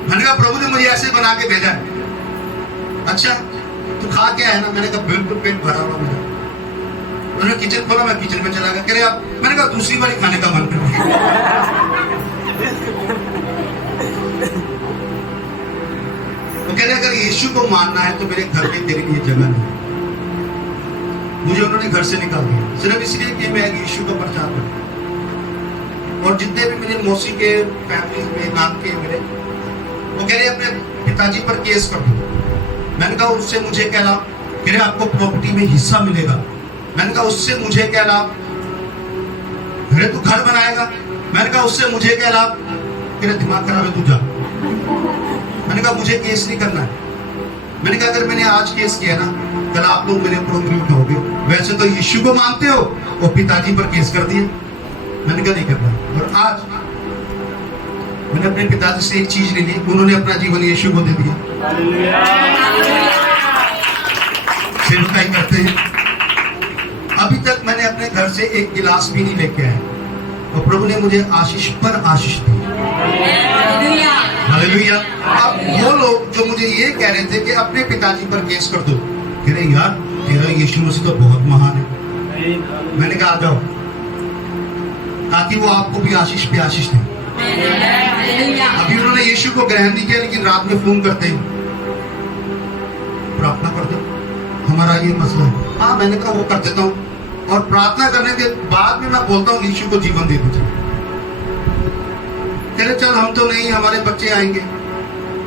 मैंने कहा प्रभु ने मुझे ऐसे बना के भेजा है। अच्छा तू खा के आया ना? मैंने कहा बिल्कुल पेट भरा हुआ मेरा। उन्होंने किचन खोला, मैं किचन में चला गया। कह रहे आप, मैंने कहा दूसरी बारी खाने का मन कर रहा है। वो कह रहे अगर यीशु को मानना है तो मेरे घर में तेरे लिए जगह नहीं। मुझे उन्होंने घर से निकाल दिया सिर्फ इसलिए कि मैं यीशु का प्रचार करूं। और जितने भी मेरे मौसी के फैमिली में नाम के मेरे, वो कह रहे अपने पिताजी पर केस कर दो। मैंने कहा उससे मुझे क्या लाभ? कह रहे आपको प्रॉपर्टी में हिस्सा मिलेगा। मैंने कहा उससे मुझे क्या लाभ? कह रहे तू घर बनाएगा। मैंने कहा उससे मुझे क्या लाभ? कह रहे दिमाग खराब है तू जा। मैंने कहा मुझे केस नहीं करना है। मैंने कहा अगर मैंने आज केस किया ना, कल आप लोग मेरे ऊपर उंगली उठाओगे। वैसे तो यीशु को मानते हो और पिताजी पर केस कर दिए। मैंने कहा नहीं करना। और आज मैंने अपने पिताजी से एक चीज नहीं ली, उन्होंने अपना जीवन यीशु को दे दिया। सेवकाई करते हैं। अभी तक मैंने अपने घर से एक गिलास भी नहीं लेके आया और प्रभु ने मुझे आशीष पर आशीष दी। हालेलुया। अब वो लोग जो मुझे ये कह रहे थे कि अपने पिताजी पर केस कर दो, कह रहे यार तेरा यीशु मसीह तो बहुत महान है। मैंने कहा आ जाओ, ताकि वो आपको भी आशीष पे आशीष दे। अभी उन्होंने यीशु को ग्रहण नहीं किया, लेकिन रात में फोन करते हैं प्रार्थना कर दो, हमारा ये मसला है। हाँ मैंने कहा वो कर देता हूँ। और प्रार्थना करने के बाद में मैं बोलता हूँ यीशु को जीवन दे दीजिए। कह रहे चल हम तो नहीं, हमारे बच्चे आएंगे।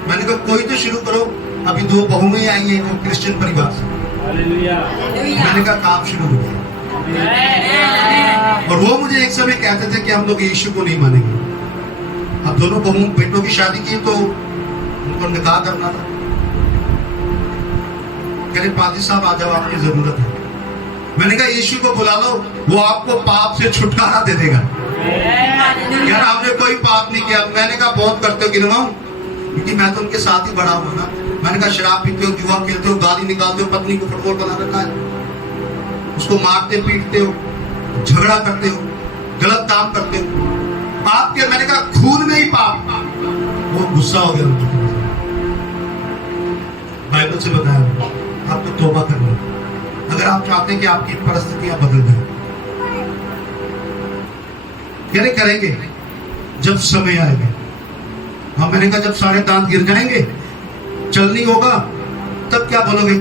मैंने कहा कोई तो शुरू करो। अभी 2 बहुएं आई हैं, वो क्रिश्चियन परिवार से। मैंने कहा काम शुरू हो गया। और वो मुझे एक समय कहते थे कि हम लोग यीशु को नहीं मानेंगे। अब दोनों बहुओं बेटों की शादी की तो उनको निकाह करना था। कह रहे पादी साहब आ जाओ, आपकी जरूरत है। मैंने कहा यीशु को बुला लो, वो आपको पाप से छुटकारा दे देगा। यार आपने कोई पाप नहीं किया। मैंने कहा बहुत करते हो गिनवाऊं, क्योंकि मैं तो उनके साथ ही बड़ा हुआ ना। मैंने कहा शराब पीते हो, जुआ खेलते हो, गाली निकालते हो, पत्नी को फुटबॉल बना रखा है, उसको मारते पीटते हो, झगड़ा करते हो, गलत काम करते हो, पाप किया। मैंने कहा खून में ही पाप। वो गुस्सा हो गया। बाइबल से बताया आपको तौबा करना, अगर आप चाहते हैं कि आपकी परिस्थितियां बदल जाए। क्या करेंगे जब समय आएगा? हाँ मैंने कहा जब सारे दांत गिर जाएंगे, चल नहीं होगा, तब क्या बोलोगे?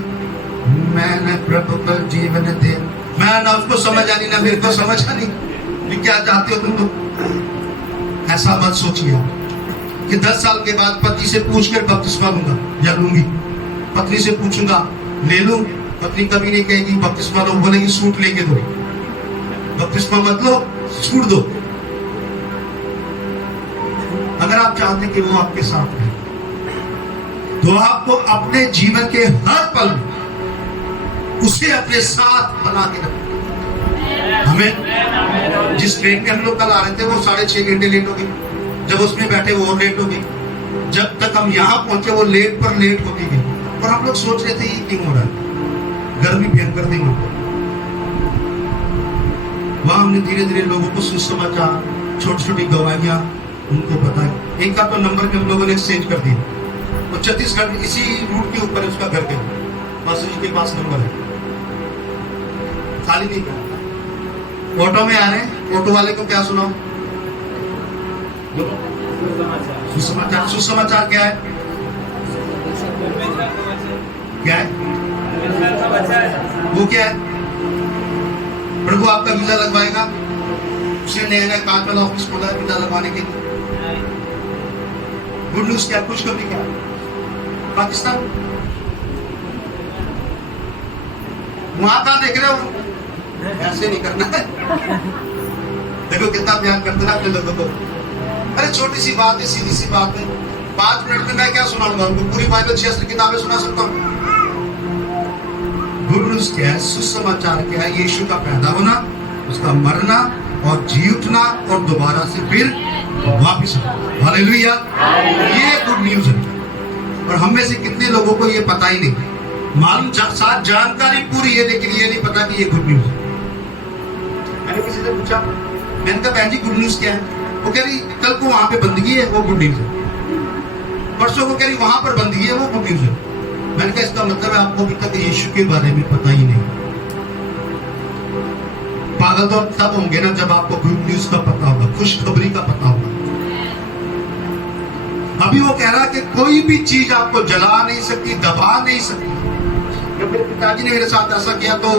मैंने प्रभु पर जीवन दे। मैं ना उसको समझ आनी ना मेरे को समझ आनी। कि क्या चाहते हो तुम तो? ऐसा मत सोचिए कि 10 साल के बाद पति से पूछ कर बपतिस्मा लूंगा या लूंगी। पत्नी से पूछूंगा ले लूं, पत्नी कभी नहीं कहेगी बपतिस्मा लो, बोलेगी सूट लेके दो। बपतिस्मा मत लो, सूट दो। अगर आप चाहते कि वो आपके साथ रहे, तो आपको अपने जीवन के हर पल उसे अपने साथ बना के रखना। हमें जिस ट्रेन में हम लोग कल आ रहे थे वो 6.5 घंटे लेट हो गई। जब उसमें बैठे वो और लेट हो गई। जब तक हम यहाँ पहुंचे वो लेट पर लेट होती गई। और हम लोग सोच रहे थे ये क्यों हो रहा है, गर्मी भयंकर थी। वहां हमने धीरे धीरे लोगों को सुसमाचार छोटी छोटी गवाहियां उनको पता है। एक का तो नंबर के हम लोगों ने एक्सचेंज कर दिया, तो छत्तीसगढ़ में इसी रूट के ऊपर है उसका घर के, बस उसके पास नंबर है, खाली नहीं कर। ऑटो में आ रहे हैं, ऑटो वाले को क्या सुनाओ? सुसमाचार। सुसमाचार क्या है? क्या है वो? क्या है? प्रभु आपका वीजा लगवाएगा। उसने नया नया कांच वाला ऑफिस खोला है वीजा लगवाने के लिए। गुड न्यूज क्या? खुशखबरी क्या? पाकिस्तान वहां कहां देख रहे हो? ऐसे नहीं करना है। देखो कितना प्यार करते ना अपने लोगों को। अरे छोटी सी बात है, सीधी सी बात है। 5 मिनट में मैं क्या सुनाऊंगा उनको? पूरी बाइबल 6 किताबें सुना सकता हूँ। गुड न्यूज क्या है? सुसमाचार क्या है? यीशु का पैदा होना, उसका मरना और जी उठना और दोबारा से फिर वापिस आना। हालेलुया। ये गुड न्यूज है। और हम में से कितने लोगों को ये पता ही नहीं। मालूम साथ जानकारी पूरी है, लेकिन ये नहीं पता कि ये गुड न्यूज है। मैंने किसी से पूछा, मैंने कहा बहन जी गुड न्यूज क्या है? वो कह रही कल को वहां पे बंदगी है, वो गुड न्यूज है। परसों को कह रही वहां पर बंदगी है, वो गुड न्यूज है। मैंने कहा इसका मतलब है आपको अभी तक यीशु के बारे में पता ही नहीं। पागल तो तब होंगे ना जब आपको गुड न्यूज का पता होगा, खुशखबरी का पता होगा। अभी वो कह रहा कि कोई भी चीज आपको जला नहीं सकती, दबा नहीं सकती। जब मेरे पिताजी ने मेरे साथ ऐसा किया तो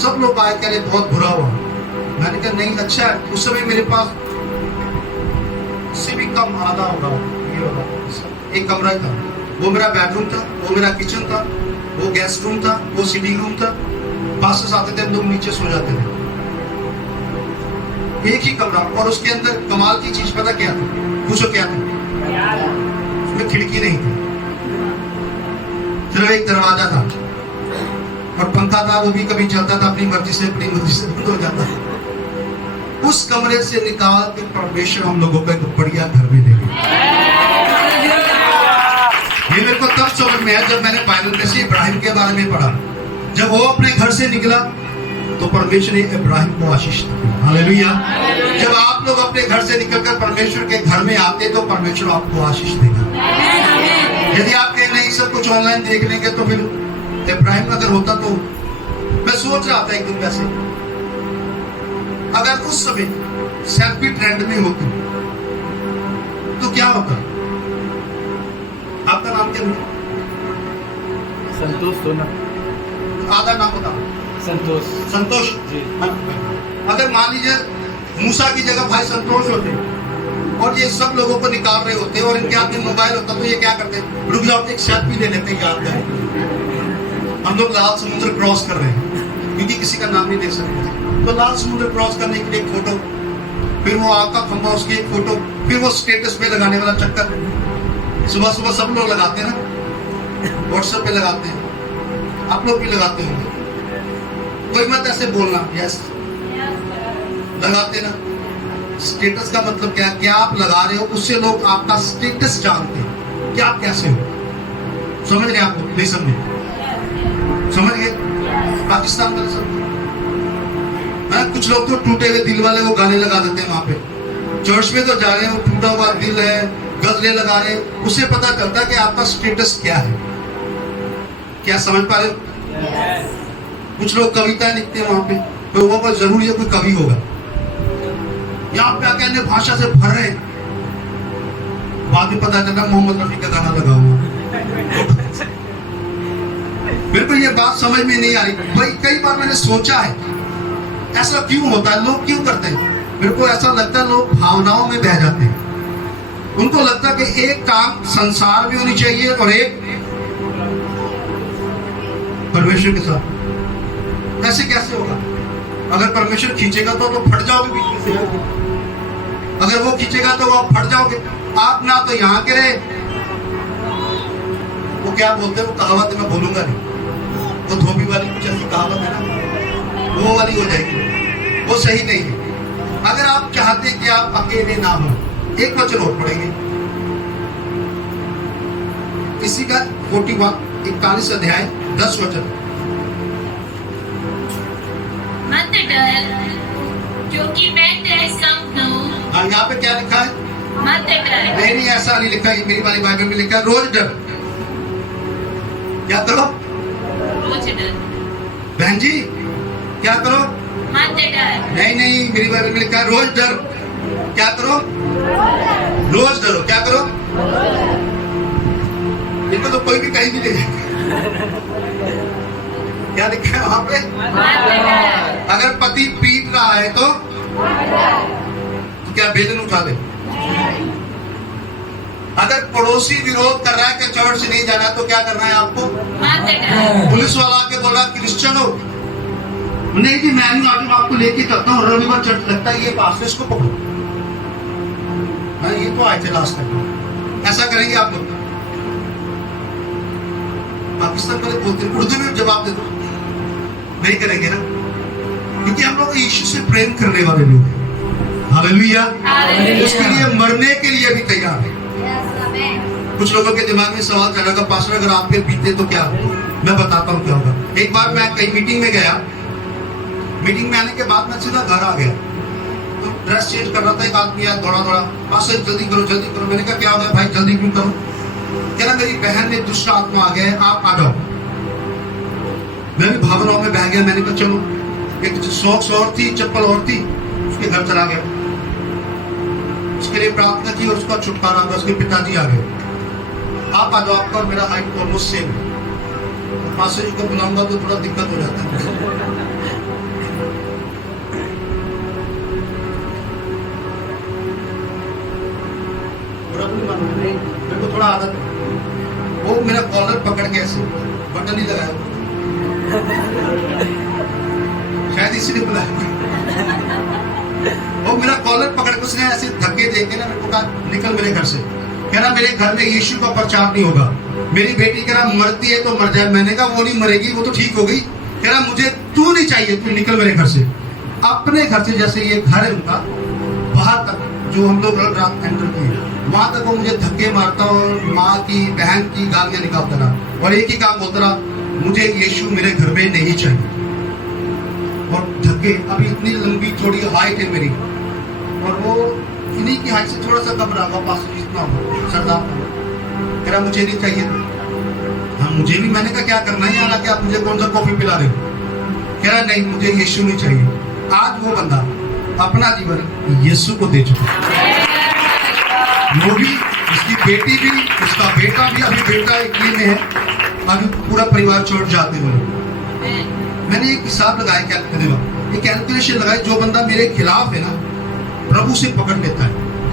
सब लोग आए कह रहे बहुत बुरा हुआ। मैंने कहा नहीं अच्छा है। उस समय मेरे पास से भी कम आधा होगा एक कमरा था। वो मेरा बेडरूम था, वो मेरा किचन था, वो गेस्ट रूम था, वो सिटिंग रूम था। पास आते थे हम लोग नीचे सो जाते थे, एक ही कमरा। और उसके अंदर कमाल की चीज पता क्या था? पूछो क्या था? उसमें खिड़की नहीं थी, सिर्फ एक दरवाजा था और पंखा था, वो भी कभी चलता था अपनी मर्जी से बंद हो जाता था। उस कमरे से निकाल के परमेश्वर हम लोगों को एक बढ़िया घर में देगा। ये मेरे को तब समझ में आया जब मैंने बाइबल में से इब्राहिम के बारे में पढ़ा। जब वो अपने घर से निकला तो परमेश्वर ने इब्राहिम को आशीष दी। हालेलुया। जब आप लोग अपने घर से निकलकर परमेश्वर के घर में आते तो परमेश्वर आपको आशीष देगा। यदि आप कहें नहीं सब कुछ ऑनलाइन देख लेंगे तो फिर इब्राहिम अगर होता तो। मैं सोच रहा था एक दिन वैसे, अगर उस समय सेल्फी ट्रेंड में होती तो क्या होता? आपका नाम क्या है? संतोष सोना। आधा नाम बताओ। संतोष। संतोष जी। अगर मान लीजिए मूसा की जगह भाई संतोष होते और ये सब लोगों को निकाल रहे होते और इनके हाथ में मोबाइल होता तो ये क्या करते? रुक जाओ एक सेल्फी ले लेते, याद है हम लोग लाल समुद्र क्रॉस कर रहे हैं क्योंकि किसी का नाम नहीं दे सकते। तो लाल समुद्र क्रॉस करने के लिए एक फोटो, फिर वो आग का खंभा उसकी एक फोटो, फिर वो स्टेटस पे लगाने वाला चक्कर। सुबह सुबह सब लोग लगाते हैं ना, व्हाट्सएप पे लगाते हैं, आप लोग भी लगाते होंगे। कोई मत ऐसे बोलना यस लगाते ना। स्टेटस का मतलब क्या? क्या आप लगा रहे हो उससे लोग आपका स्टेटस जानते हैं कि आप कैसे हो। समझ रहे आप? नहीं समझे? समझ गए? पाकिस्तान वाले सब कुछ लोग तो टूटे हुए दिल वाले वो गाने लगा देते हैं वहां पे। चर्च में तो जा रहे हैं, वो टूटा हुआ दिल है, गजले लगा रहे हैं, उससे पता चलता है कि आपका स्टेटस क्या है। क्या समझ पा रहे हो? कुछ लोग कविता लिखते हैं वहां पे, तो वो पर जरूरी है कोई कवि होगा। यहाँ पे आके अन्य भाषा से भर रहे हैं, बाद में पता चला मोहम्मद रफी का गाना लगा हुआ। मेरे को ये बात समझ में नहीं आ रही भाई। कई बार मैंने सोचा है ऐसा क्यों होता है, लोग क्यों करते हैं? मेरे को ऐसा लगता है लोग भावनाओं में बह जाते हैं। उनको लगता है कि एक काम संसार में होनी चाहिए और एक परमेश्वर के साथ। ऐसे कैसे होगा? अगर परमेश्वर खींचेगा तो फट जाओगे बीच से, अगर वो खींचेगा तो आप फट जाओगे। आप ना तो यहाँ के रहे, वो क्या बोलते हैं वो कहावत मैं बोलूंगा नहीं, वो धोबी वाली कुछ ऐसी कहावत है ना, वो वाली हो जाएगी, वो सही नहीं है। अगर आप चाहते हैं कि आप अकेले ना हो, एक वचन और पढ़ेंगे इसी का 41 अध्याय 10 वचन। मत डर क्योंकि मैं तेरे संग हूँ। हाँ, यहाँ पे क्या लिखा है? मत डर। नहीं, ऐसा नहीं लिखा है, मेरी वाली बाइबल में लिखा है रोज डर। क्या करो? रोज डर। बहन जी क्या करो? मत डर। नहीं, मेरी बाइबल में लिखा है रोज डर। क्या करो? रोज डरो। क्या करो? इनको तो कोई भी कहीं भी ले जाएगा। क्या लिखा है वहां पे? मत डर। अगर पति पीट रहा है तो क्या बेलन उठा ले? अगर पड़ोसी विरोध कर रहा है कि चर्च नहीं जाना तो क्या करना है आपको? मत डर। पुलिस वाला आके बोला क्रिश्चियन हो, नहीं जी मैं नहीं, आज आपको लेके चलता हूँ, रविवार चर्च लगता है, ये पास इसको पकड़ो। हाँ, ये तो आए थे लास्ट टाइम। ऐसा करेंगे आप लोग? पाकिस्तान वाले बोलते हैं उर्दू में जवाब दे दो, नहीं करेंगे ना, क्योंकि हम लोग यीशु से प्रेम करने वाले लोग हैं। हालेलुया। उसके लिए मरने के लिए भी तैयार है। कुछ लोगों के दिमाग में सवाल चल रहा, पास्टर अगर आप पे बीते तो क्या होगा? मैं बताता हूँ क्या होगा। एक बार मैं कहीं मीटिंग में गया, मीटिंग में आने के बाद मैं सीधा घर आ गया, तो ड्रेस चेंज कर रहा था, एक आदमी आया दौड़ा पास्टर जल्दी करो। मैंने कहा क्या हो गया भाई, जल्दी क्यों करो? कह रहा मेरी बहन में दुष्ट आत्मा आ गया, आप आ जाओ। मैं भी भावनाओं में बह गया। मैंने कहा चलो, एक सॉक्स और थी, चप्पल और थी, उसके घर चला गया, उसके लिए प्रार्थना की और उसका छुटकारा हुआ। उसके पिताजी आ गए, आप आ जाओ, आपका और मेरा हाइट ऑलमोस्ट सेम है। पास्टर जी को बुलाऊंगा तो थोड़ा दिक्कत हो जाता है। मेरे को थोड़ा आदत है, वो मेरा कॉलर पकड़ के ऐसे बटन ही लगाया, शायद इसलिए बुलाया। वो मेरा कॉलर पकड़ के उसने ऐसे धक्के देके ना मेरे को कहा निकल मेरे घर से। कह रहा मेरे घर में यीशु का प्रचार नहीं होगा। मेरी बेटी कह रहा मरती है तो मर जाए। मैंने कहा वो नहीं मरेगी, वो तो ठीक हो गई। कह रहा मुझे तू नहीं चाहिए, तू निकल मेरे घर से। अपने घर से, जैसे ये घर है उनका, बाहर तक जो हम लोग रात एंटर किए, वहां तक वो मुझे धक्के मारता और माँ की बहन की गालियां निकालता रहा और एक ही काम बोलता रहा, मुझे यीशु मेरे घर में नहीं चाहिए। और धक्के, अभी इतनी लंबी चौड़ी हाइट है मेरी, और वो इन्हीं की हाइट से थोड़ा सा कम रहा, पास जितना हो सरदार। कह रहा मुझे नहीं चाहिए। हाँ मुझे भी। मैंने कहा क्या करना है यहाँ, क्या आप मुझे कौन सा कॉफी पिला रहे हो? कह रहा नहीं मुझे यीशु नहीं चाहिए। आज वो बंदा अपना जीवन यीशु को दे चुका, वो भी, उसकी बेटी भी, उसका बेटा भी। अभी बेटा इटली में है, अभी पूरा परिवार छोड़ जाते हुए। मैंने एक हिसाब लगाया, ये कैलकुलेशन लगाई, जो बंदा मेरे खिलाफ है ना, प्रभु से पकड़ लेता है।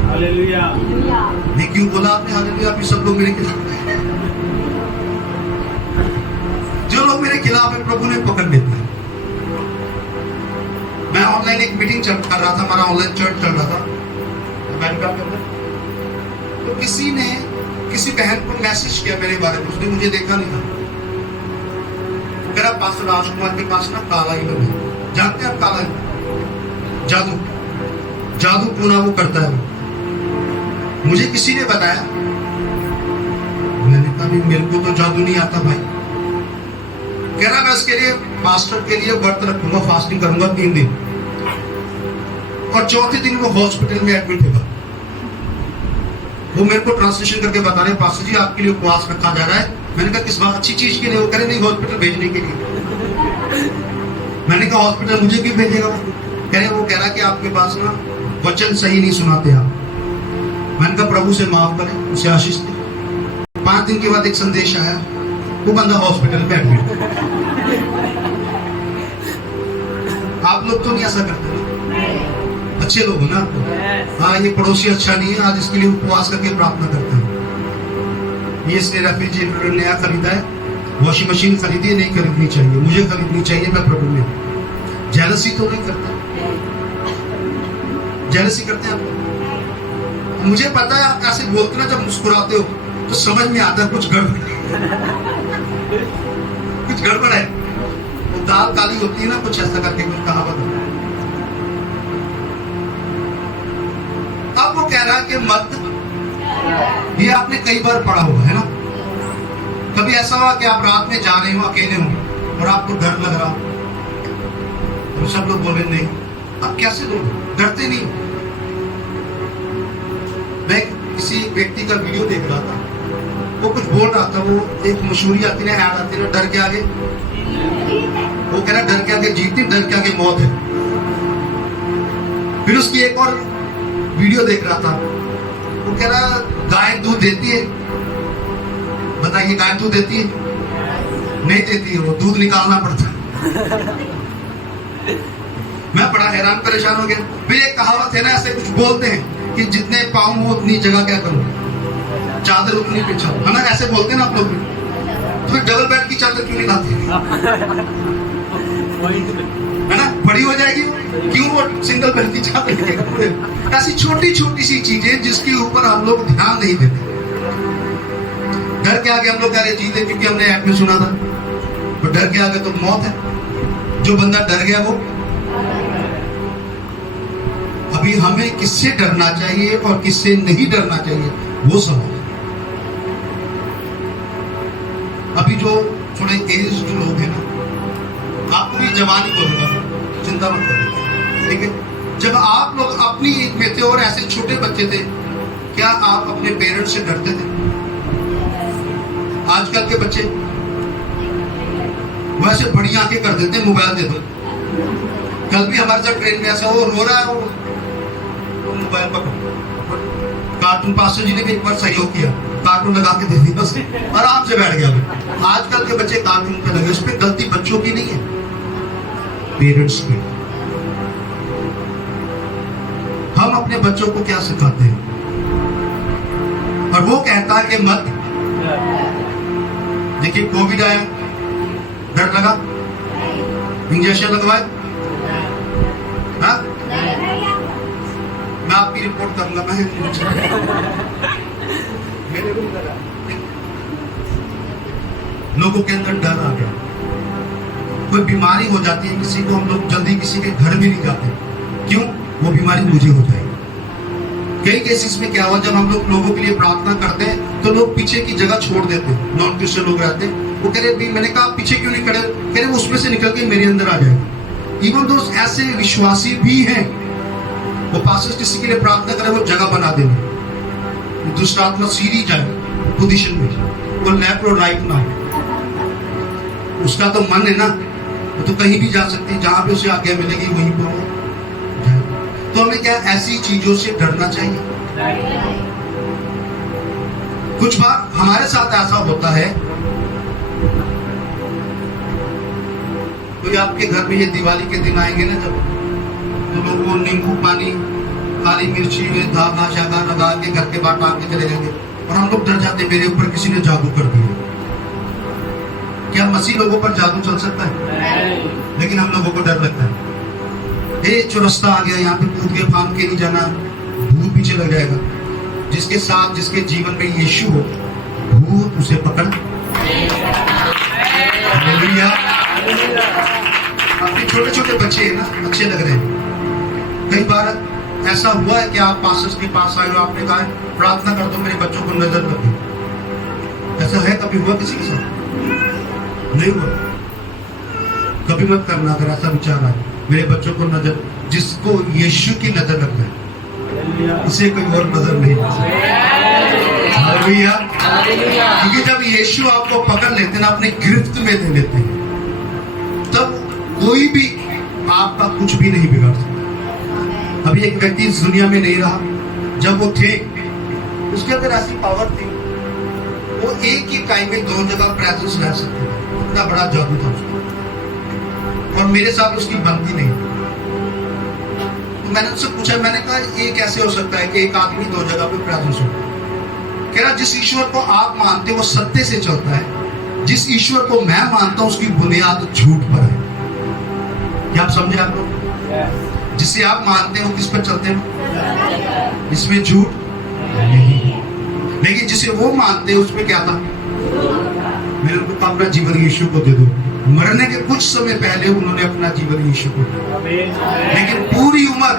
हालेलुया। नहीं क्यों बोला आपने हालेलुया? अभी सब लोग मेरे खिलाफ हैं। जो लोग मेरे खिलाफ है प्रभु ने पकड़ लेता है। मैं ऑनलाइन एक मीटिंग कर रहा था, हमारा ऑनलाइन चर्च चल रहा था अमेरिका में। तो किसी ने किसी बहन को मैसेज किया मेरे बारे में, उसने मुझे देखा नहीं था। मेरा पास्टर राजकुमार के पास ना काला इलम है, जानते हैं आप काला इलम? जादू पूरा वो करता है। मुझे किसी ने बताया, मैंने कहा मेरे को तो जादू नहीं आता भाई। कह रहा मैं इसके लिए पास्टर के लिए व्रत रखूंगा, फास्टिंग करूंगा 3 दिन, और चौथे दिन वो हॉस्पिटल में एडमिट होगा। वो मेरे को ट्रांसलेशन करके बता रहे, पास्टर जी आपके लिए उपवास रखा जा रहा है। मैंने कहा किस बात, अच्छी चीज के लिए? वो करे नहीं, हॉस्पिटल भेजने के लिए। मैंने कहा हॉस्पिटल मुझे क्यों भेजेगा? कह रहे वो कह रहा कि आपके पास ना वचन सही नहीं सुनाते आप। मैंने कहा प्रभु से माफ करें, उसे आशीष दे। 5 दिन के बाद एक संदेश आया, वो बंदा हॉस्पिटल में एडमिट। आप लोग तो नहीं ऐसा करते, अच्छे लोग हो ना। हाँ ये पड़ोसी अच्छा नहीं है, आज इसके लिए उपवास करके प्रार्थना करते हैं। ये इसने रेफ्रिजरेटर नया खरीदा है, वॉशिंग मशीन खरीदी है, नहीं खरीदनी चाहिए, मुझे खरीदनी चाहिए, मैं प्रभु में। जेलसी तो नहीं करता, जेलसी करते हैं आप। मुझे पता है आप ऐसे बोलते ना, जब मुस्कुराते हो तो समझ में आता है कुछ गड़बड़ है। वो दाल काली होती है ना, कुछ ऐसा करके कुछ कहावत है। अब वो कह रहा है कि मत, ये आपने कई बार पढ़ा होगा है ना। कभी ऐसा हुआ कि आप रात में जा रहे हो, अकेले हो और आपको डर लग रहा, तो सब लोग बोले नहीं, आप कैसे लोग डरते नहीं? मैं किसी व्यक्ति का वीडियो देख रहा था, वो कुछ बोल रहा था, वो एक मशहूरी आती है, ऐड आती है, डर के आगे, वो कह रहा डर के आगे जीत नहीं, डर के आगे मौत है। फिर उसकी एक और वीडियो देख रहा था, वो कह रहा गाय दूध देती है, बताइए गाय दूध देती है? नहीं देती है, वो दूध निकालना पड़ता है। मैं बड़ा हैरान परेशान हो गया। फिर एक कहावत है ना, ऐसे कुछ बोलते हैं कि जितने पाँव हो उतनी जगह क्या करूं, चादर उतनी बिछाओ, है ना, ऐसे बोलते हैं ना आप लोग भी। तो फिर डबल बेड की चादर क्यों नहीं लाते, है ना, बड़ी हो जाएगी, क्यों वो सिंगल बेड की चादर लेके। ऐसी छोटी छोटी सी चीजें जिसके ऊपर हम लोग ध्यान नहीं देते। डर के आगे हम लोग कह रहे जीते, क्योंकि हमने ऐप में सुना था, तो डर के आगे तो मौत है। जो बंदा डर गया वो, अभी हमें किससे डरना चाहिए और किससे नहीं डरना चाहिए, वो सवाल है। अभी जो थोड़े एज्ड लोग हैं ना, आपको भी जवानी बोलूंगा, चिंता मत करो, ठीक है। जब आप लोग अपनी एज में थे और ऐसे छोटे बच्चे थे, क्या आप अपने पेरेंट्स से डरते थे? आजकल के बच्चे वैसे बड़ी आंखें कर देते हैं, मोबाइल दे दो। कल भी हमारे साथ ट्रेन में ऐसा हो रो रहा है, वो मोबाइल पकड़ो। कार्टून पास्टर जी ने भी एक बार सहयोग किया, कार्टून लगा के दे दिया उसे, आराम से बैठ गया। आजकल के बच्चे कार्टून पे लगे, उस पर गलती बच्चों की नहीं है, पेरेंट्स की। हम अपने बच्चों को क्या सिखाते हैं? और वो कहता है कि मत देखिए, कोविड आया, डर लगा, इंजेक्शन लगवाए, हाँ? मैं आपकी रिपोर्ट करूंगा, मैं लोगों के अंदर डर आ गया। कोई बीमारी हो जाती है किसी को, हम लोग जल्दी किसी के घर भी नहीं जाते, क्यों? वो बीमारी मुझे हो जाएगी। कई केसेस में क्या हुआ, जब हम लोग लोगों के लिए प्रार्थना करते हैं तो लोग पीछे की जगह छोड़ देते हैं, नॉन क्रिश्चियन लोग रहते हैं, वो कह रहे, मैंने कहा पीछे क्यों नहीं खड़े, कह रहे वो उसमें से निकल के मेरे अंदर आ जाएगा। इवन दोस्त ऐसे विश्वासी भी हैं, वो पास्टर किसी के लिए प्रार्थना करे, वो जगह बना देंगे, दुष्ट आत्मा सीधी जाए पोजीशन में, वो लेफ्ट और राइट ना हो। उसका तो मन है ना, वो तो कहीं भी जा सकती है, जहां पे उसे आज्ञा मिलेगी वहीं पर। तो हमें क्या ऐसी चीजों से डरना चाहिए? कुछ बार हमारे साथ ऐसा होता है, कोई आपके घर में ये दिवाली के दिन आएंगे ना, जब तो लोग वो नींबू पानी, काली मिर्ची में धागा शागा लगा के घर के बाहर टांग के चले जाएंगे, और हम लोग डर जाते, मेरे ऊपर किसी ने जादू कर दिया। क्या मसीह लोगों पर जादू चल सकता है? लेकिन हम लोगों को डर लगता है, ए चौरस्ता आ गया, यहाँ पे कूद के फांद के नहीं जाना, भूत पीछे लग जाएगा। जिसके साथ, जिसके जीवन में यीशु हो, भूत उसे पकड़। हालेलुया। आपके छोटे छोटे बच्चे हैं ना, अच्छे लग रहे हैं। कई बार ऐसा हुआ है कि आप पास्टर के पास आए हो, आपने कहा प्रार्थना कर दो, मेरे बच्चों को नजर लगे। ऐसा है, कभी हुआ किसी के साथ? नहीं हुआ। कभी मत करना अगर ऐसा विचार आए, मेरे बच्चों को नजर, जिसको यीशु की नजर लग जाए, उसे कोई और नजर नहीं लग सकती। हालेलुया। क्योंकि जब यीशु आपको पकड़ लेते हैं ना, अपने गिरफ्त में ले लेते हैं, तब कोई भी आपका कुछ भी नहीं बिगाड़ सकता। अभी एक व्यक्ति इस दुनिया में नहीं रहा, जब वो थे, उसके अंदर ऐसी पावर थी, वो एक ही टाइम में दो जगह प्रेजेंस रह सकते थे, इतना बड़ा जादू था उसका। और मेरे साथ उसकी बनती नहीं। तो मैंने उससे पूछा, मैंने कहा ये कैसे हो सकता है कि एक आदमी दो जगह पे प्रेजेंस हो? कह रहा, जिस ईश्वर को आप मानते हो वो सत्य से चलता है, जिस ईश्वर को मैं मानता हूं उसकी बुनियाद झूठ पर है। क्या आप समझे? आप लोग जिसे आप मानते हो किस पर चलते हैं? इसमें झूठ नहीं, लेकिन जिसे वो मानते हैं उसमें क्या था? मेरे को अपना जीवन यीशु को दे दो। मरने के कुछ समय पहले उन्होंने अपना जीवन यीशु को दिया, लेकिन पूरी उम्र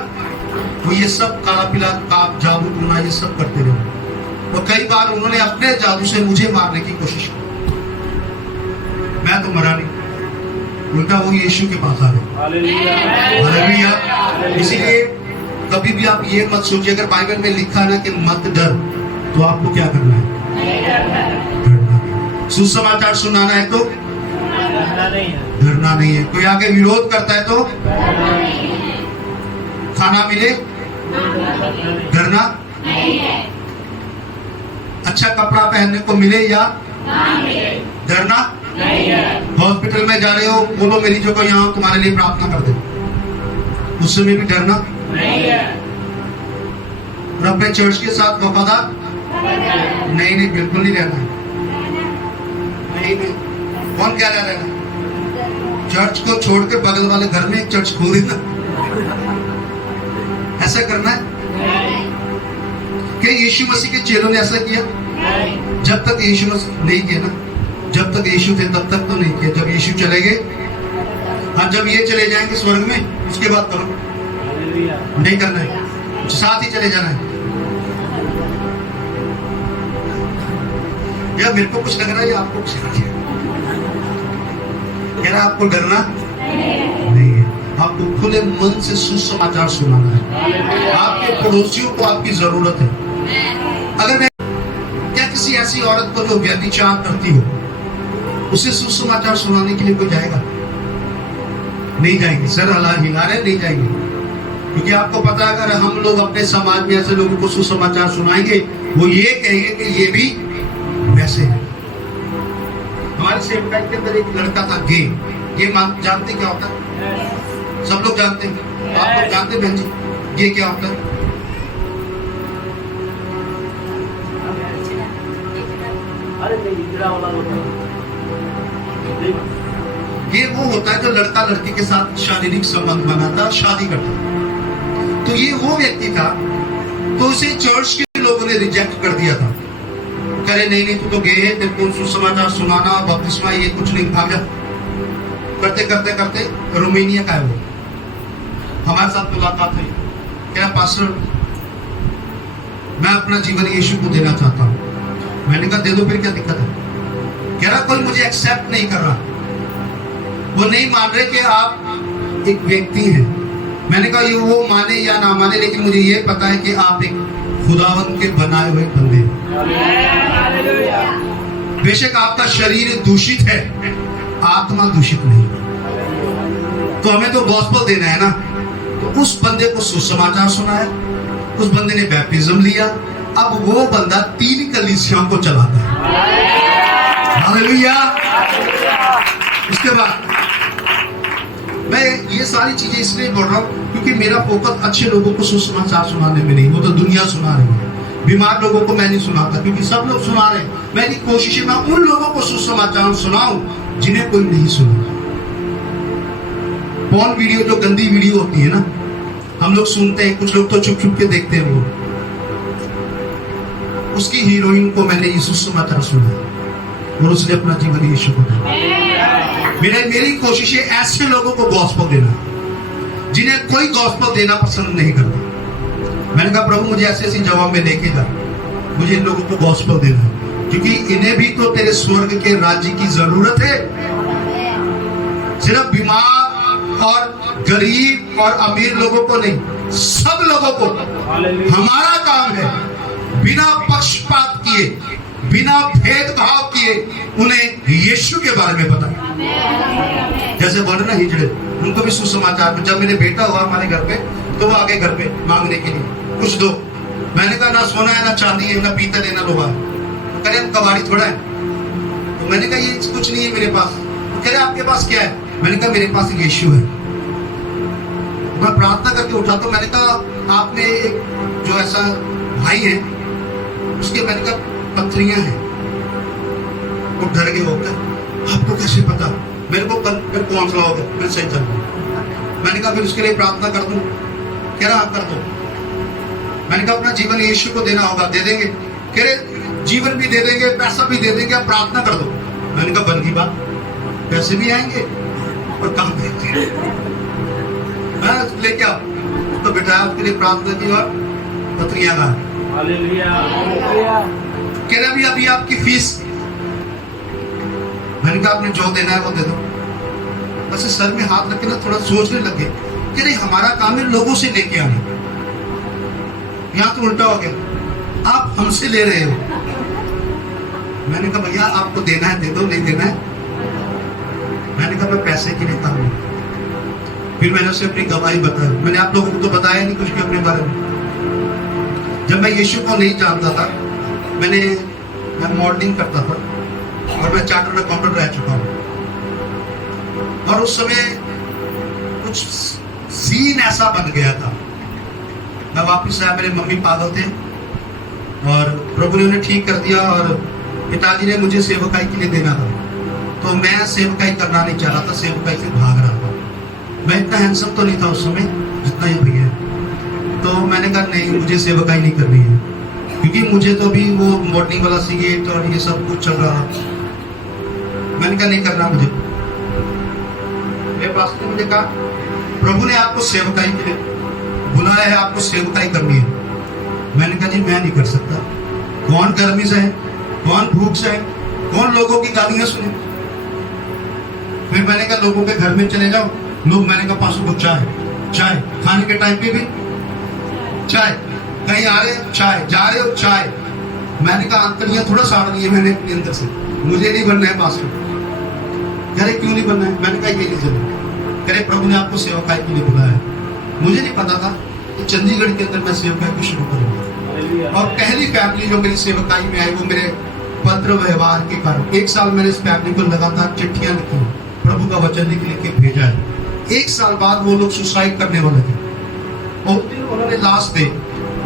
वो ये सब काला पीला काप जादू टूना ये सब करते रहे, और कई बार उन्होंने अपने जादू से मुझे मारने की कोशिश की। मैं तो मरा नहीं, उल्टा वो यीशु के पास आ गए। हालेलुया। इसीलिए कभी भी आप ये मत सोचिए, अगर बाइबल में लिखा है ना कि मत डर, तो आपको क्या करना है? डरना। सुसमाचार सुनाना है तो डरना नहीं है। डरना नहीं है। कोई आगे विरोध करता है तो खाना मिले, डरना। अच्छा कपड़ा पहनने को मिले या डरना। हॉस्पिटल में जा रहे हो, बोलो मरीजों को यहाँ तुम्हारे लिए प्रार्थना कर दे, उस समय भी डरना। और अपने चर्च के साथ वफादार नहीं, नहीं बिल्कुल नहीं रहना है। नहीं नहीं, कौन कह रहा रहना? चर्च को छोड़ के बगल वाले घर में एक चर्च खोल देना, ऐसा करना है? क्या यीशु मसीह के चेलों ने ऐसा किया? जब तक यीशु मसीह नहीं किया ना, जब तक यीशु थे तब तक तो नहीं किया। जब यीशु चले गए, हाँ जब ये चले जाएंगे स्वर्ग में, उसके बाद करो। नहीं करना है, साथ ही चले जाना है। या मेरे को कुछ लग रहा है या आपको कुछ लग रहा है? कह रहा आपको डरना नहीं है, आपको खुले मन से सुसमाचार सुनाना है। आपके पड़ोसियों को आपकी जरूरत है। अगर मैं क्या किसी ऐसी औरत को जो व्यभिचार करती हो, उसे सुसमाचार सुनाने के लिए कोई जाएगा? नहीं जाएंगे। सर हिला रहे नहीं जाएंगे, क्योंकि आपको पता है अगर हम लोग अपने समाज में ऐसे लोगों को सुसमाचार सुनाएंगे, वो ये कहेंगे कि ये भी वैसे है। हमारे सेवकाई के अंदर एक लड़का था गे। ये जानते क्या होता है? सब लोग जानते हैं, आप लोग जानते हैं बहन जी ये क्या होता है? ये वो होता है जो लड़का लड़की के साथ शारीरिक संबंध बनाता, शादी करता। तो ये वो व्यक्ति था, तो उसे चर्च के लोगों ने रिजेक्ट कर दिया था। करे नहीं नहीं, तू तो गे है, तेरे को सुसमाचार सुनाना, बपतिस्मा ये कुछ नहीं, भाग जा। करते करते करते रोमानिया का है वो, हमारे साथ मुलाकात हुई। क्या पास्टर मैं अपना जीवन यीशु को देना चाहता हूँ। मैंने कहा दे दो, फिर क्या दिक्कत है? कह रहा कोई मुझे एक्सेप्ट नहीं कर रहा, वो नहीं मान रहे कि आप एक व्यक्ति हैं। मैंने कहा ये वो माने या ना माने, लेकिन मुझे ये पता है कि आप एक खुदावंत के बनाए हुए बंदे हैं। बेशक आपका शरीर दूषित है, आत्मा दूषित नहीं। तो हमें तो गॉस्पेल देना है ना। तो उस बंदे को सुसमाचार सुनाया, उस बंदे ने बैप्टिज्म लिया। अब वो बंदा 3 कलीसियाओं को चलाता है। हालेलुया। उसके बाद मैं ये सारी चीजें इसलिए बोल रहा हूँ क्योंकि मेरा फोकस अच्छे लोगों को सुसमाचार सुनाने में नहीं, वो तो दुनिया सुना रही है। बीमार लोगों को मैं नहीं सुनाता, क्योंकि सब लोग सुना रहे हैं। मेरी कोशिश है मैं उन लोगों को सुसमाचार सुनाऊं जिन्हें कोई नहीं सुना। पॉर्न वीडियो, जो गंदी वीडियो होती है ना, हम लोग सुनते हैं, कुछ लोग तो छुप छुप के देखते हैं। वो उसकी हीरोइन को मैंने ये सुसमाचार सुना और उसने अपना जीवन यीशु को दिया। मेरी कोशिश है ऐसे लोगों को गॉस्पेल देना जिन्हें कोई गॉस्पेल देना पसंद नहीं करता। मैंने कहा प्रभु मुझे ऐसे ऐसी जगह में लेके जा, मुझे इन लोगों को गॉस्पेल देना, क्योंकि इन्हें भी तो तेरे स्वर्ग के राज्य की जरूरत है। सिर्फ बीमार और गरीब और अमीर लोगों को नहीं, सब लोगों को। हमारा काम है बिना पक्षपात किए, बिना भेदभाव किए उन्हें यीशु के बारे में बताएं। जैसे बोल रहे ना हिजड़े, उनको भी सुसमाचार। जब मेरे बेटा हुआ हमारे घर पे, तो वो आगे घर पे मांगने के लिए कुछ दो। मैंने कहा ना सोना है, ना चांदी है, ना पीतल है, ना लोहा है। कह रहे कबाड़ी थोड़ा है। तो मैंने कहा ये कुछ नहीं है मेरे पास। तो कह रहे आपके पास क्या है? मैंने कहा मेरे पास यीशु है। मैं प्रार्थना करके उठा, तो मैंने कहा आप में एक जो ऐसा भाई है, उसके मैंने कहा पत्रियां हैं। वो डर गए होकर, आपको कैसे पता? मेरे को हौसला हो गया, मैं सही चल। मैंने कहा फिर उसके लिए प्रार्थना कर दूं? कह रहा आप कर दो। मैंने कहा अपना जीवन यीशु को देना होगा, दे देंगे? कह रहे जीवन भी दे देंगे, पैसा भी दे देंगे, आप प्रार्थना कर दो। मैंने कहा बन गई बात, पैसे भी आएंगे और काम भी लेके आओ। तो बिठाया, उसके लिए प्रार्थना की और पत्रियां ला। कह रहा भी अभी आपकी फीस। मैंने कहा आपने जो देना है वो दे दो। बस सर में हाथ रख के ना थोड़ा सोचने लगे कि नहीं हमारा काम है लोगों से लेके आने। यहाँ तो उल्टा हो गया, आप हमसे ले रहे हो। मैंने कहा भैया आपको देना है दे दो, नहीं देना है। मैंने कहा मैं पैसे के लिए काम नहीं। फिर मैंने उसे अपनी गवाही बताई। मैंने आप लोगों को तो बताया नहीं कुछ भी अपने बारे में। जब मैं यीशु को नहीं जानता था, मैं मॉडलिंग करता था और मैं चार्टर्ड अकाउंटेंट रह चुका हूँ। और उस समय कुछ सीन ऐसा बन गया था, मैं वापस आया, मेरे मम्मी पागल थे और प्रभु ने उन्हें ठीक कर दिया और पिताजी ने मुझे सेवकाई के लिए देना था। तो मैं सेवकाई करना नहीं चाह रहा था, सेवकाई से भाग रहा था। मैं इतना हैंडसम तो नहीं था उस समय जितना ये भैया। तो मैंने कहा नहीं, मुझे सेवकाई नहीं करनी है, क्योंकि मुझे तो भी वो मॉडलिंग वाला सिगरेट और ये सब कुछ चल रहा था। मैंने कहा नहीं करना मुझे। मेरे पास ने मुझे कहा प्रभु ने आपको सेवकाई के लिए बुलाया है, आपको सेवकाई करनी है। मैंने कहा जी मैं नहीं कर सकता। कौन गर्मी से है, कौन भूख से है, कौन लोगों की गालियां सुने। फिर मैंने कहा लोगों के घर में चले जाओ। लोग, मैंने कहा 500 को चाय, चाय खाने के टाइम पे भी चाय, कहीं आ रहे चाय, जा रहे हो चाय। मैंने कहा अंकल ये थोड़ा साड़ दिए मैंने अपने अंदर से, मुझे नहीं बनना है पास्टर। कह रहे क्यों नहीं बनना है? मैंने कहा ये रीजन है। कह रहे प्रभु ने आपको सेवकाई के लिए बुलाया है। मुझे नहीं पता था कि चंडीगढ़ के अंदर मैं सेवकाई को शुरू करूंगा। और पहली फैमिली जो मेरी सेवकाई में आई वो मेरे पत्र व्यवहार के कारण। 1 साल मैंने इस फैमिली को लगातार चिट्ठियां लिखी, प्रभु का वचन लिख के भेजा है। 1 साल बाद वो लोग सुसाइड करने वाले थे और उन्होंने लास्ट डे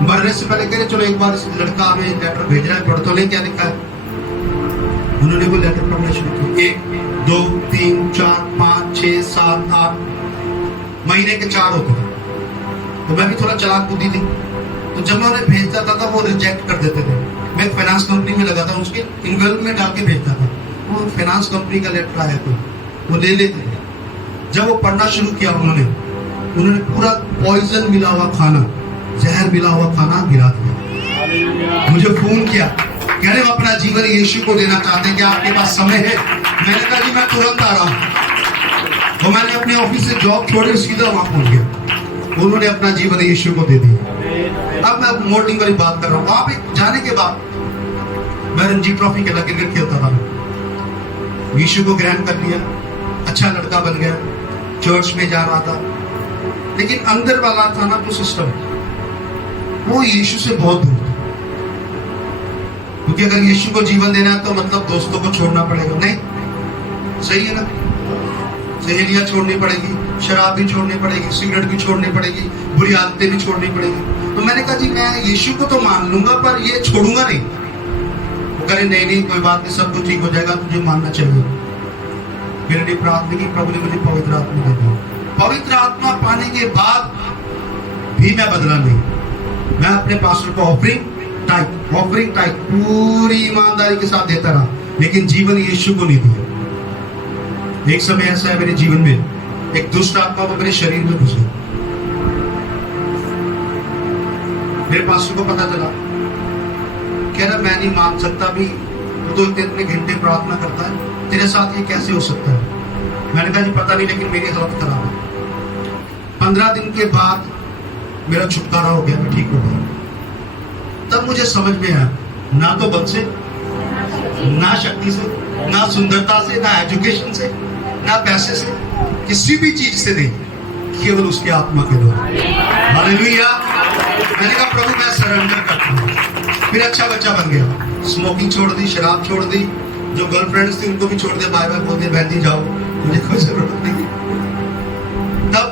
मरने से पहले कह रहे चलो एक बार इस लड़का हमें लेटर भेज रहा है, पढ़ तो ले क्या लिखा है। उन्होंने वो लेटर पढ़ना शुरू किया। 1 2 3 4 5 6 7 8 महीने के 4 होते थे। तो मैं भी थोड़ा चालाक बुद्धि थी, तो जब मैं उन्हें भेजता था वो रिजेक्ट कर देते थे। मैं एक फाइनेंस कंपनी में लगा था, उसके इन्वेल्व में डाल के भेजता था। वो फाइनेंस कंपनी का लेटर आया कोई, वो ले लेते थे। जब वो पढ़ना शुरू किया उन्होंने पूरा पॉइजन मिला हुआ खाना, जहर मिला हुआ खाना गिरा दिया। मुझे फोन किया, कह रहे अपना जीवन यीशु को देना चाहते हैं, क्या आपके पास समय है? मैंने कहा जी मैं तुरंत आ रहा हूँ। तो मैंने अपने ऑफिस से जॉब छोड़ी, सीधा वहां पहुंच गया। उन्होंने अपना जीवन यीशु को दे दिया। अब मैं मॉडलिंग वाली बात कर रहा हूँ। वहां पे जाने के बाद मैं रणजी ट्रॉफी के क्रिकेट खेलता था। यीशु को ग्रहण कर लिया, अच्छा लड़का बन गया, चर्च में जा रहा था, लेकिन अंदर वाला था ना जो सिस्टम, वो यीशु से बहुत दूर था। क्योंकि अगर यीशु को जीवन देना है तो मतलब दोस्तों को छोड़ना पड़ेगा। नहीं, सही है ना? सहेलियां छोड़नी पड़ेगी, शराब भी छोड़नी पड़ेगी, सिगरेट भी छोड़नी पड़ेगी, बुरी आदतें भी छोड़नी पड़ेगी। तो मैंने कहा जी मैं यीशु को तो मान लूंगा पर ये छोड़ूंगा नहीं। वो कह रहे नहीं कोई बात नहीं, सब कुछ ठीक हो जाएगा, तुझे मानना चाहिए। मेरे लिए प्रार्थना की, प्रभु ने मुझे पवित्र आत्मा दे दी। पवित्र आत्मा पाने के बाद भी मैं बदला नहीं। मैं अपने पास्टर को ऑफरिंग टाइप पूरी ईमानदारी के साथ देता रहा, लेकिन जीवन यीशु को नहीं दिया। एक समय ऐसा है मेरे जीवन में, एक दुष्ट आत्मा वो मेरे शरीर में घुस गई। मेरे पास्टर को पता चला, कह रहा मैं नहीं मान सकता भी, तो इतने घंटे प्रार्थना करता है, तेरे साथ ये कैसे हो सकता है? मैंने कहा जी पता नहीं, लेकिन मेरी हालत खराब है। 15 दिन के बाद मेरा छुटकारा हो गया, मैं ठीक हो गया। तब मुझे समझ में आया, ना तो बल से, ना शक्ति से, ना सुंदरता से, ना एजुकेशन से, ना पैसे से, किसी भी चीज से नहीं, केवल उसके आत्मा के द्वारा। हालेलुया। मैंने कहा प्रभु मैं सरेंडर करता हूँ। फिर अच्छा बच्चा बन गया, स्मोकिंग छोड़ दी, शराब छोड़ दी, जो गर्लफ्रेंड्स थी उनको भी छोड़ दिया। बाय बाय बोल दिया, बहन जी जाओ, मुझे कोई जरूरत नहीं। तब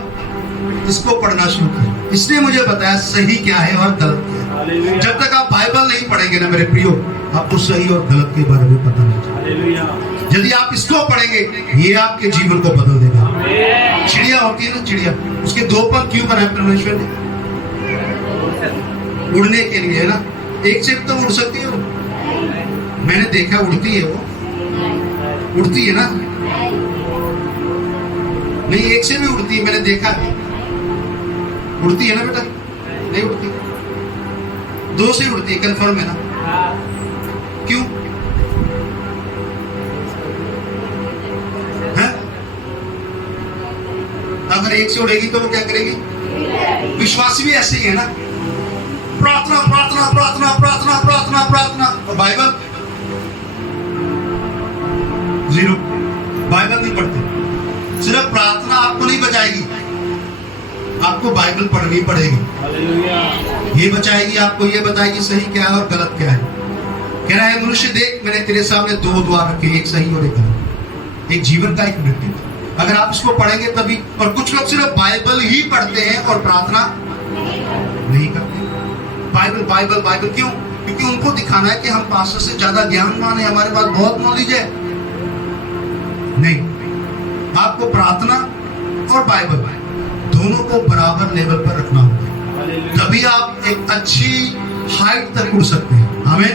इसको पढ़ना शुरू किया, इसने मुझे बताया सही क्या है और गलत क्या है। जब तक आप बाइबल नहीं पढ़ेंगे ना मेरे प्रियो, आपको सही और गलत के बारे में पता नहीं चलेगा। यदि आप इसको पढ़ेंगे, ये आपके जीवन को बदल देगा। चिड़िया होती है ना, चिड़िया, उसके 2 पंख क्यों बनाए परमेश्वर ने? उड़ने के लिए, है ना? एक से तो उड़ सकती है वो, मैंने देखा उड़ती है, वो उड़ती है ना? नहीं, एक से भी उड़ती है, मैंने देखा है। उड़ती है ना बेटा? नहीं उड़ती, 2 से उड़ती है, कंफर्म है ना? क्यों? है? अगर एक से उड़ेगी तो वो क्या करेगी? विश्वास भी ऐसे ही है ना? प्रार्थना प्रार्थना प्रार्थना प्रार्थना प्रार्थना प्रार्थना प्रार्थना, और बाइबल जीरो। बाइबल नहीं पढ़ते। सिर्फ प्रार्थना आपको नहीं बचाएगी, आपको बाइबल पढ़नी पड़ेगी। ये बचाएगी आपको, ये बताएगी सही क्या है और गलत क्या है। कह रहा है मनुष्य देख, मैंने तेरे सामने दो द्वार रखे, एक सही और एक गलत, एक जीवन का एक मृत्यु। अगर आप इसको पढ़ेंगे तभी। और कुछ लोग सिर्फ बाइबल ही पढ़ते हैं और प्रार्थना नहीं करते। बाइबल बाइबल बाइबल क्यों? क्योंकि उनको दिखाना है कि हम पास्टर से ज्यादा ज्ञानवान है, हमारे पास बहुत नॉलेज है। नहीं, आपको प्रार्थना और बाइबल दोनों को बराबर लेवल पर रखना होगा, तभी आप एक अच्छी हाइट तक उड़ सकते हैं। आमीन।